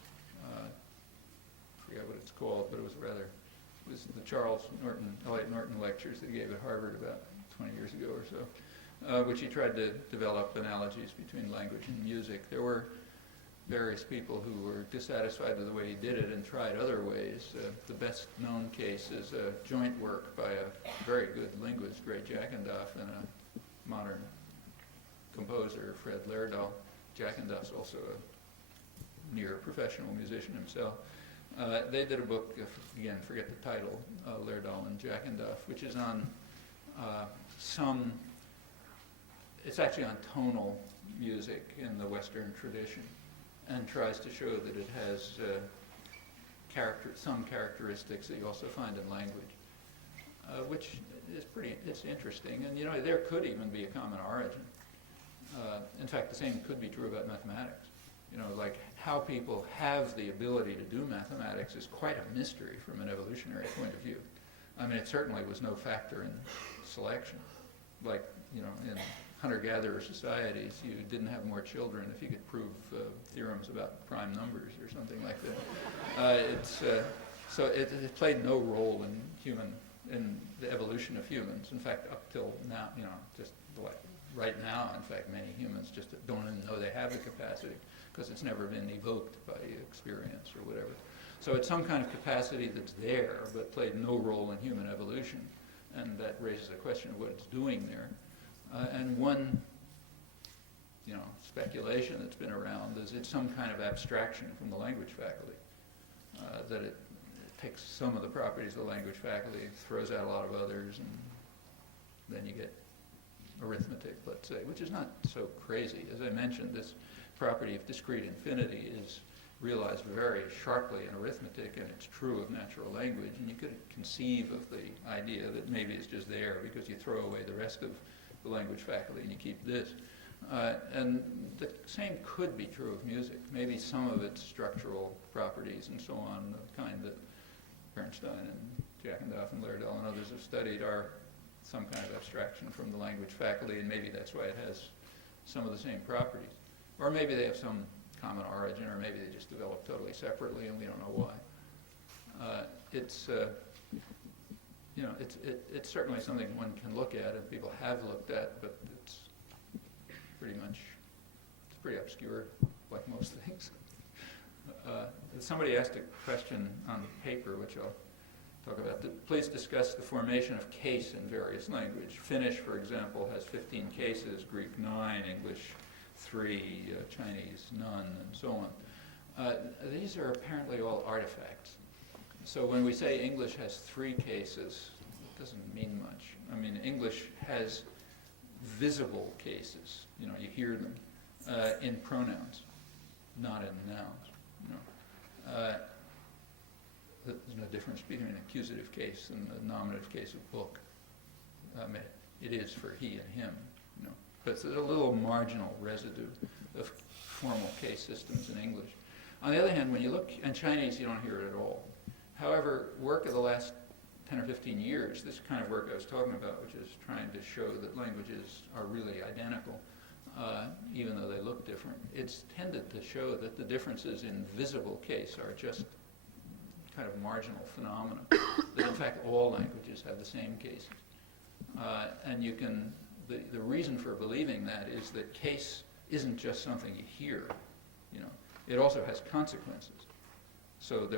I forget what it's called, but it was the Eliot Norton lectures that he gave at Harvard about 20 years ago or so, which he tried to develop analogies between language and music. There were various people who were dissatisfied with the way he did it and tried other ways. The best known case is a joint work by a very good linguist, Ray Jackendoff, and a modern composer, Fred Lerdahl. Jackendoff's also a near professional musician himself. They did a book, again, forget the title, Lerdahl and Jackendoff, which is on it's actually on tonal music in the Western tradition, and tries to show that it has some characteristics that you also find in language, which is it's interesting. And there could even be a common origin. In fact, the same could be true about mathematics. You know, like how people have the ability to do mathematics is quite a mystery from an evolutionary point of view. I mean, it certainly was no factor in selection. Like, you know, in hunter-gatherer societies, you didn't have more children if you could prove theorems about prime numbers or something like that. So it played no role in the evolution of humans. In fact, up till now, you know, just like right now, in fact, many humans just don't even know they have the capacity because it's never been evoked by experience or whatever. So it's some kind of capacity that's there but played no role in human evolution, and that raises a question of what it's doing there. And one, you know, speculation that's been around is it's some kind of abstraction from the language faculty, that it takes some of the properties of the language faculty, throws out a lot of others, and then you get arithmetic, let's say, which is not so crazy. As I mentioned, this property of discrete infinity is realized very sharply in arithmetic, and it's true of natural language, and you could conceive of the idea that maybe it's just there because you throw away the rest of the language faculty and you keep this. And the same could be true of music. Maybe some of its structural properties and so on, the kind that Bernstein and Jackendoff and Lairdell and others have studied, are some kind of abstraction from the language faculty, and maybe that's why it has some of the same properties. Or maybe they have some common origin, or maybe they just develop totally separately and we don't know why. You know, it's certainly something one can look at and people have looked at, but it's pretty obscure, like most things. Somebody asked a question on paper, which I'll talk about. Please discuss the formation of case in various language. Finnish, for example, has 15 cases, Greek 9, English 3, Chinese none, and so on. These are apparently all artifacts. So when we say English has 3 cases, it doesn't mean much. I mean, English has visible cases. You know, you hear them in pronouns, not in nouns. You know, there's no difference between an accusative case and the nominative case of book. It is for he and him. You know, but it's a little marginal residue of formal case systems in English. On the other hand, when you look in Chinese, you don't hear it at all. However, work of the last 10 or 15 years, this kind of work I was talking about, which is trying to show that languages are really identical, even though they look different, it's tended to show that the differences in visible case are just kind of marginal phenomena, that in fact all languages have the same cases. And you can, the reason for believing that is that case isn't just something you hear, you know, it also has consequences. So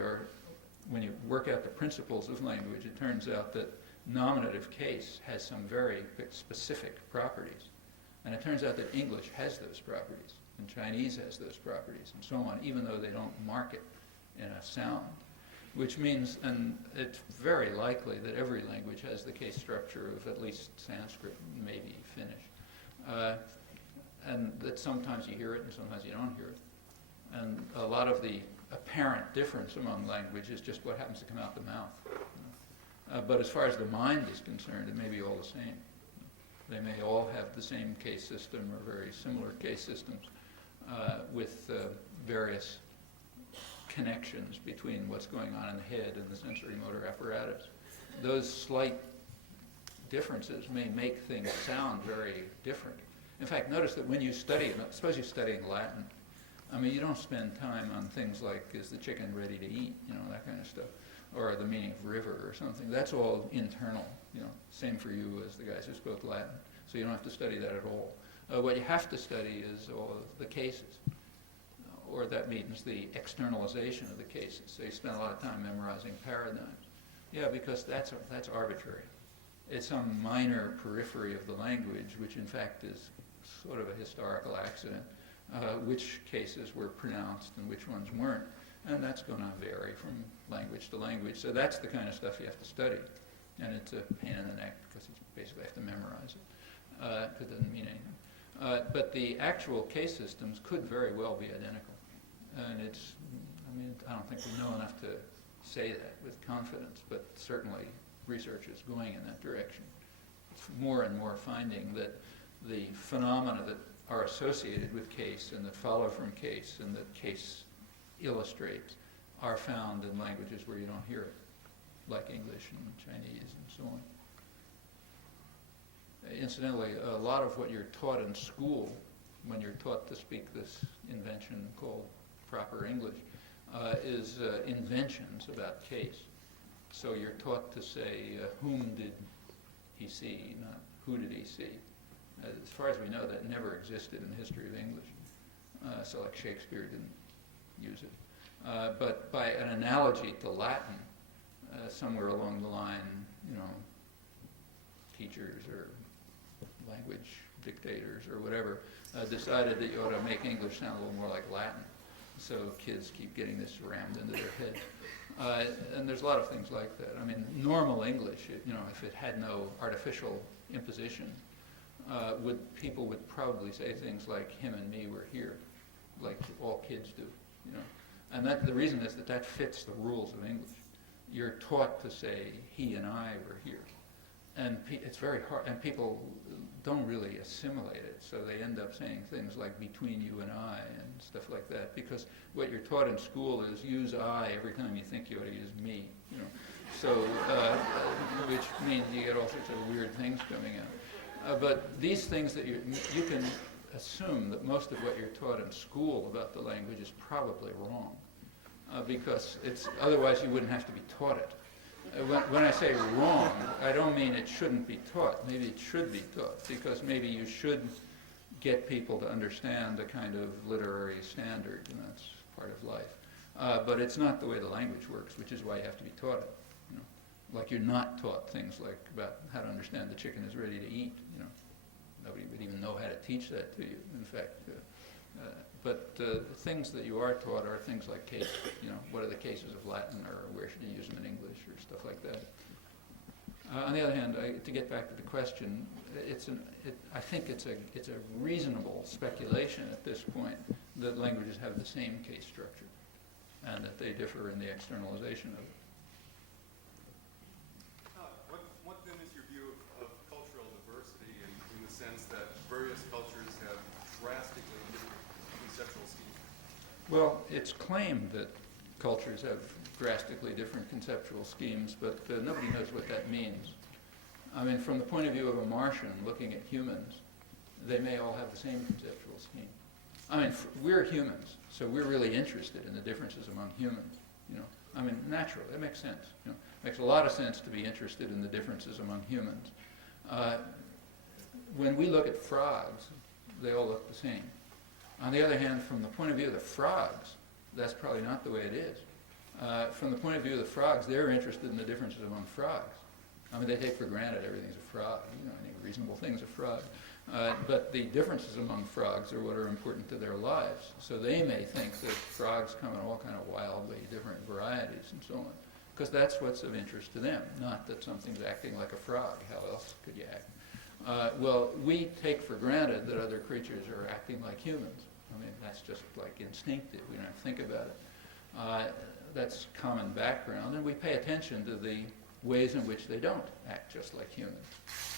when you work out the principles of language, it turns out that nominative case has some very specific properties. And it turns out that English has those properties, and Chinese has those properties, and so on, even though they don't mark it in a sound. Which means, and it's very likely that every language has the case structure of at least Sanskrit, maybe Finnish. And that sometimes you hear it and sometimes you don't hear it. And a lot of the apparent difference among languages is just what happens to come out the mouth. But as far as the mind is concerned, it may be all the same. They may all have the same case system or very similar case systems with various connections between what's going on in the head and the sensory motor apparatus. Those slight differences may make things sound very different. In fact, notice that when you study, suppose you're studying Latin, I mean, you don't spend time on things like, is the chicken ready to eat, you know, that kind of stuff, or the meaning of river or something. That's all internal, you know, same for you as the guys who spoke Latin. So you don't have to study that at all. What you have to study is all of the cases, or that means the externalization of the cases. So you spend a lot of time memorizing paradigms. Yeah, because that's arbitrary. It's some minor periphery of the language, which in fact is sort of a historical accident. Which cases were pronounced and which ones weren't. And that's going to vary from language to language. So that's the kind of stuff you have to study. And it's a pain in the neck because you basically have to memorize it. It doesn't mean anything. But the actual case systems could very well be identical. And I don't think we know enough to say that with confidence, but certainly research is going in that direction. It's more and more finding that the phenomena that are associated with case and that follow from case and that case illustrates are found in languages where you don't hear it, like English and Chinese and so on. Incidentally, a lot of what you're taught in school, when you're taught to speak this invention called proper English, is inventions about case. So you're taught to say, whom did he see, not who did he see. As far as we know, that never existed in the history of English. So like Shakespeare didn't use it. But by an analogy to Latin, somewhere along the line, teachers or language dictators or whatever decided that you ought to make English sound a little more like Latin. So kids keep getting this rammed into their head. And there's a lot of things like that. I mean, normal English, if it had no artificial imposition, people would probably say things like him and me were here, like all kids do, And the reason is that fits the rules of English. You're taught to say he and I were here. And it's very hard, and people don't really assimilate it, so they end up saying things like between you and I and stuff like that, because what you're taught in school is use I every time you think you ought to use me, So, which means you get all sorts of weird things coming out. But these things that you can assume that most of what you're taught in school about the language is probably wrong, because otherwise you wouldn't have to be taught it. When I say wrong, I don't mean it shouldn't be taught. Maybe it should be taught, because maybe you should get people to understand a kind of literary standard, and that's part of life. But it's not the way the language works, which is why you have to be taught it. Like you're not taught things like about how to understand the chicken is ready to eat. Nobody would even know how to teach that to you, in fact. But things that you are taught are things like case. What are the cases of Latin, or where should you use them in English, or stuff like that. On the other hand, to get back to the question, I think it's a reasonable speculation at this point that languages have the same case structure, and that they differ in the externalization of it. What then is your view of cultural diversity in the sense that various cultures have drastically different conceptual schemes? Well, it's claimed that cultures have drastically different conceptual schemes, but nobody knows what that means. I mean, from the point of view of a Martian looking at humans, they may all have the same conceptual scheme. I mean, we're humans, so we're really interested in the differences among humans. I mean, naturally, it makes sense. It makes a lot of sense to be interested in the differences among humans. When we look at frogs, they all look the same. On the other hand, from the point of view of the frogs, that's probably not the way it is. From the point of view of the frogs, they're interested in the differences among frogs. I mean, they take for granted everything's a frog. Any reasonable thing's a frog. But the differences among frogs are what are important to their lives. So they may think that frogs come in all kind of wildly different varieties and so on, because that's what's of interest to them, not that something's acting like a frog. How else could you act? Well, we take for granted that other creatures are acting like humans. I mean, that's just like instinctive. We don't have to think about it. That's common background, and we pay attention to the ways in which they don't act just like humans.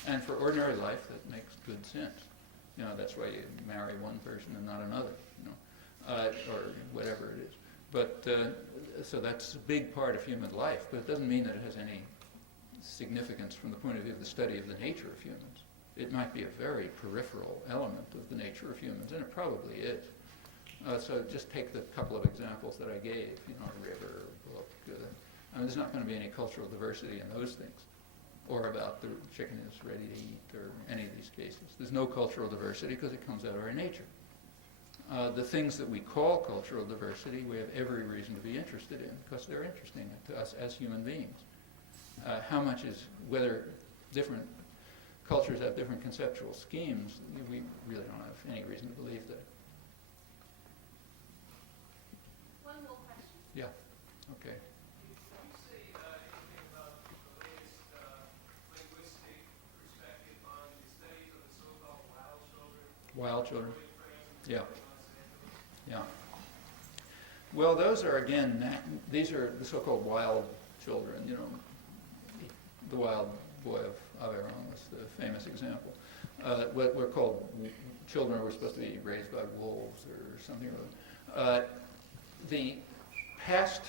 And for ordinary life, that makes good sense. That's why you marry one person and not another, or whatever it is. But so that's a big part of human life, but it doesn't mean that it has any significance from the point of view of the study of the nature of humans. It might be a very peripheral element of the nature of humans, and it probably is. So just take the couple of examples that I gave, a river, a book. There's not going to be any cultural diversity in those things, or about the chicken is ready to eat, or any of these cases. There's no cultural diversity because it comes out of our nature. The things that we call cultural diversity, we have every reason to be interested in, because they're interesting to us as human beings. Whether different cultures have different conceptual schemes, we really don't have any reason to believe that. One more question. Yeah, okay. Can you say anything about the latest linguistic perspective on the studies of the so-called wild children? Wild children. In France, Yeah. Los Angeles? Yeah. Well, those are, again, these are the so-called wild children, the wild boy of Aveyron was the famous example. What were called children were supposed to be raised by wolves or something or other. The past,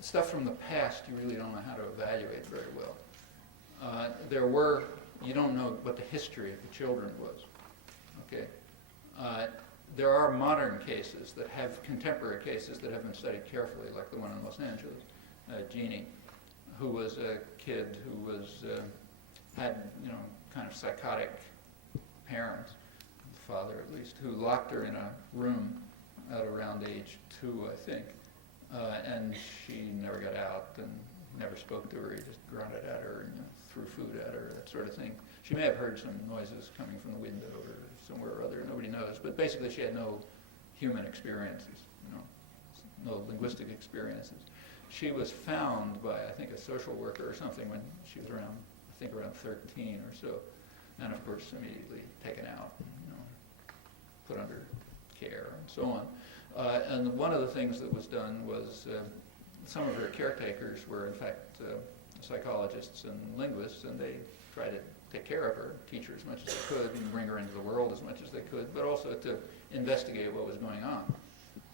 stuff from the past, you really don't know how to evaluate very well. You don't know what the history of the children was, okay? There are modern cases that have, contemporary cases that have been studied carefully, like the one in Los Angeles, Jeannie, who was a kid who was, had, kind of psychotic parents, the father at least, who locked her in a room at around age 2, I think. And she never got out and never spoke to her. He just grunted at her and threw food at her, that sort of thing. She may have heard some noises coming from the window or somewhere or other, nobody knows. But basically she had no human experiences, no linguistic experiences. She was found by, I think, a social worker or something when she was around, I think around 13 or so. And of course immediately taken out, put under care and so on. And one of the things that was done was some of her caretakers were in fact psychologists and linguists, and they tried to take care of her, teach her as much as they could, and bring her into the world as much as they could, but also to investigate what was going on.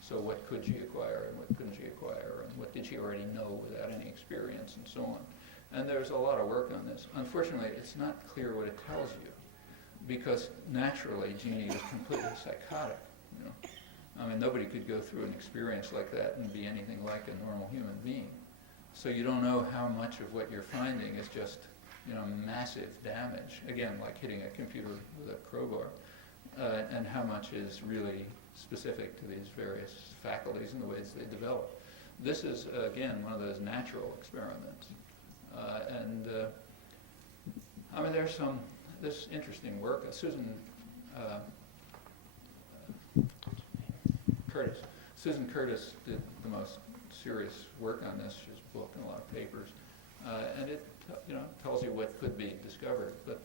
So what could she acquire and what couldn't she acquire, and what did she already know without any experience, and so on. And there's a lot of work on this. Unfortunately, it's not clear what it tells you, because naturally Jeannie was completely psychotic. I mean, nobody could go through an experience like that and be anything like a normal human being. So you don't know how much of what you're finding is just, massive damage, again, like hitting a computer with a crowbar, and how much is really specific to these various faculties and the ways they develop. This is, again, one of those natural experiments. I mean, there's this interesting work. Susan Curtis did the most serious work on this. She has a book and a lot of papers, and it tells you what could be discovered. But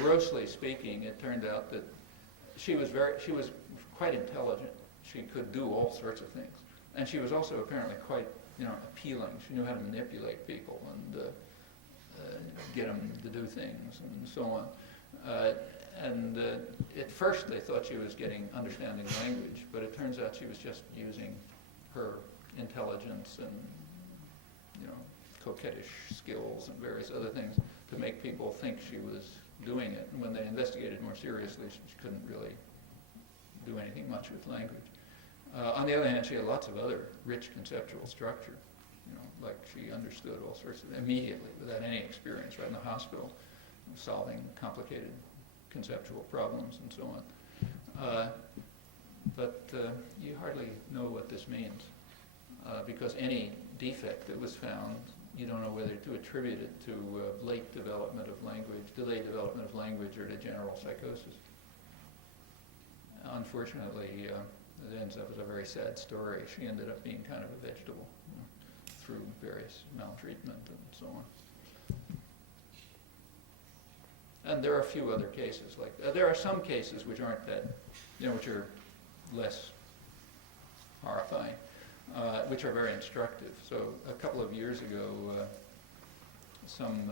grossly speaking, it turned out that she was quite intelligent. She could do all sorts of things, and she was also apparently quite appealing. She knew how to manipulate people and get them to do things and so on. At first they thought she was understanding language, but it turns out she was just using her intelligence and coquettish skills and various other things to make people think she was doing it. And when they investigated more seriously, she couldn't really do anything much with language. On the other hand, she had lots of other rich conceptual structure. Like she understood all sorts of, immediately, without any experience, right in the hospital, solving complicated conceptual problems and so on. But you hardly know what this means, because any defect that was found, you don't know whether to attribute it to late development of language, delayed development of language, or to general psychosis. Unfortunately, it ends up as a very sad story. She ended up being kind of a vegetable through various maltreatment and so on. And there are a few other cases like there are some cases which aren't that, which are less horrifying, which are very instructive. So a couple of years ago, some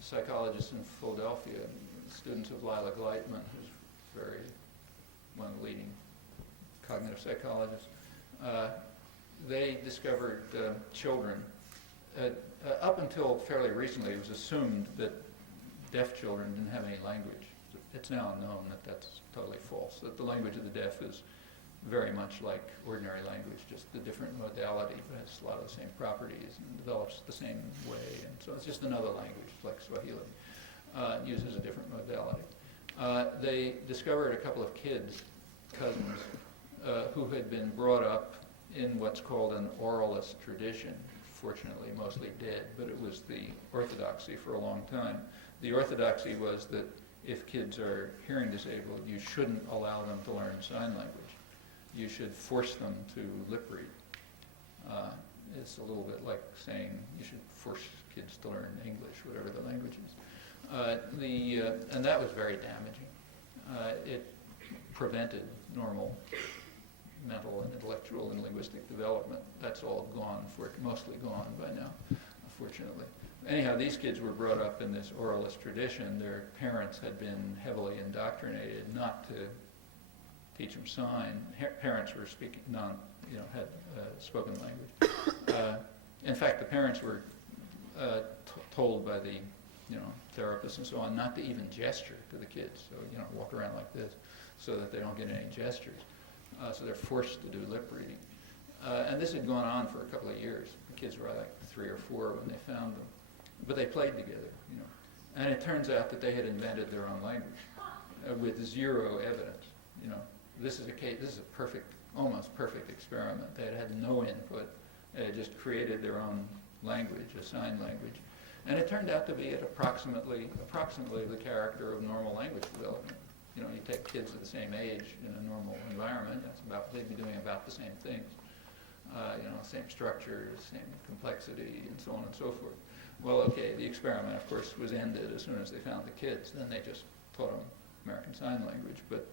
psychologists in Philadelphia, students of Lila Gleitman, who's one of the leading cognitive psychologists, they discovered children. Up until fairly recently, it was assumed that deaf children didn't have any language. It's now known that that's totally false, that the language of the deaf is very much like ordinary language, just a different modality, but has a lot of the same properties and develops the same way. And so it's just another language, like Swahili, uses a different modality. They discovered a couple of kids, cousins, who had been brought up in what's called an oralist tradition, fortunately mostly dead, but it was the orthodoxy for a long time. The orthodoxy was that if kids are hearing disabled, you shouldn't allow them to learn sign language. You should force them to lip read. It's a little bit like saying you should force kids to learn English, whatever the language is. And that was very damaging. It prevented normal mental and intellectual and linguistic development. That's all gone, mostly gone by now, fortunately. anyhow, these kids were brought up in this oralist tradition. Their parents had been heavily indoctrinated not to teach them sign. Parents were speaking had spoken language. In fact, the parents were told by the therapists and so on not to even gesture to the kids. So walk around like this, so that they don't get any gestures. So they're forced to do lip reading. And this had gone on for a couple of years. The kids were like 3 or 4 when they found them. But they played together, And it turns out that they had invented their own language with zero evidence. This is a perfect, almost perfect experiment. They had had no input. They had just created their own language, a sign language. And it turned out to be at approximately the character of normal language development. You take kids of the same age in a normal environment, they'd be doing about the same things. Same structures, same complexity, and so on and so forth. Well, okay, the experiment, of course, was ended as soon as they found the kids. Then they just taught them American Sign Language. But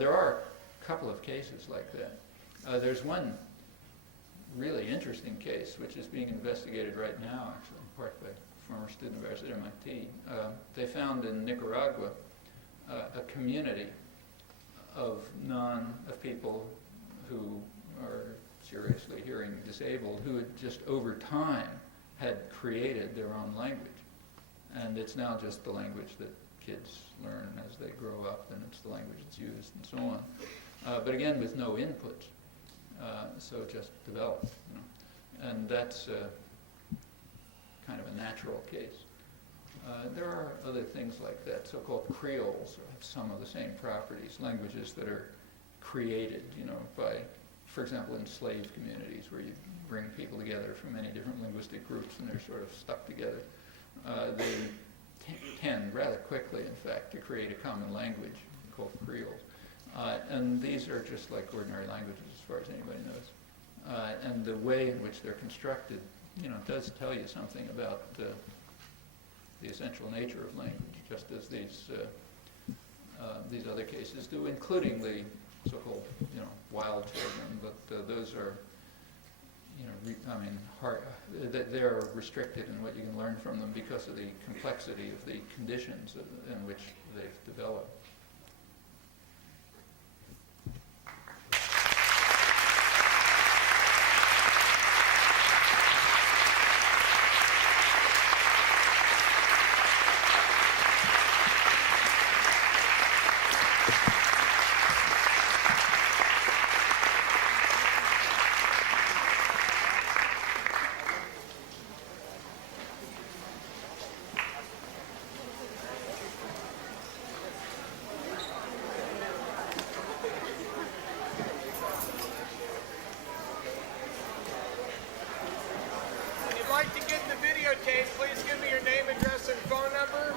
there are a couple of cases like that. There's one really interesting case, which is being investigated right now, actually, in part by a former student of ours at MIT. They found in Nicaragua a community of people who are seriously hearing disabled, who had just over time had created their own language. And it's now just the language that kids learn as they grow up, and it's the language that's used and so on. But again, with no input. So it just developed. And that's kind of a natural case. There are other things like that. So-called creoles have some of the same properties, languages that are created, by, for example, enslaved communities where you bring people together from many different linguistic groups and they're sort of stuck together. They tend rather quickly, in fact, to create a common language called creoles. And these are just like ordinary languages as far as anybody knows. And the way in which they're constructed, does tell you something about the essential nature of language, just as these other cases do, including the so-called, wild children. But those are, they're restricted in what you can learn from them because of the complexity of the conditions in which they've developed. If you'd like to get the videotape, please give me your name, address, and phone number.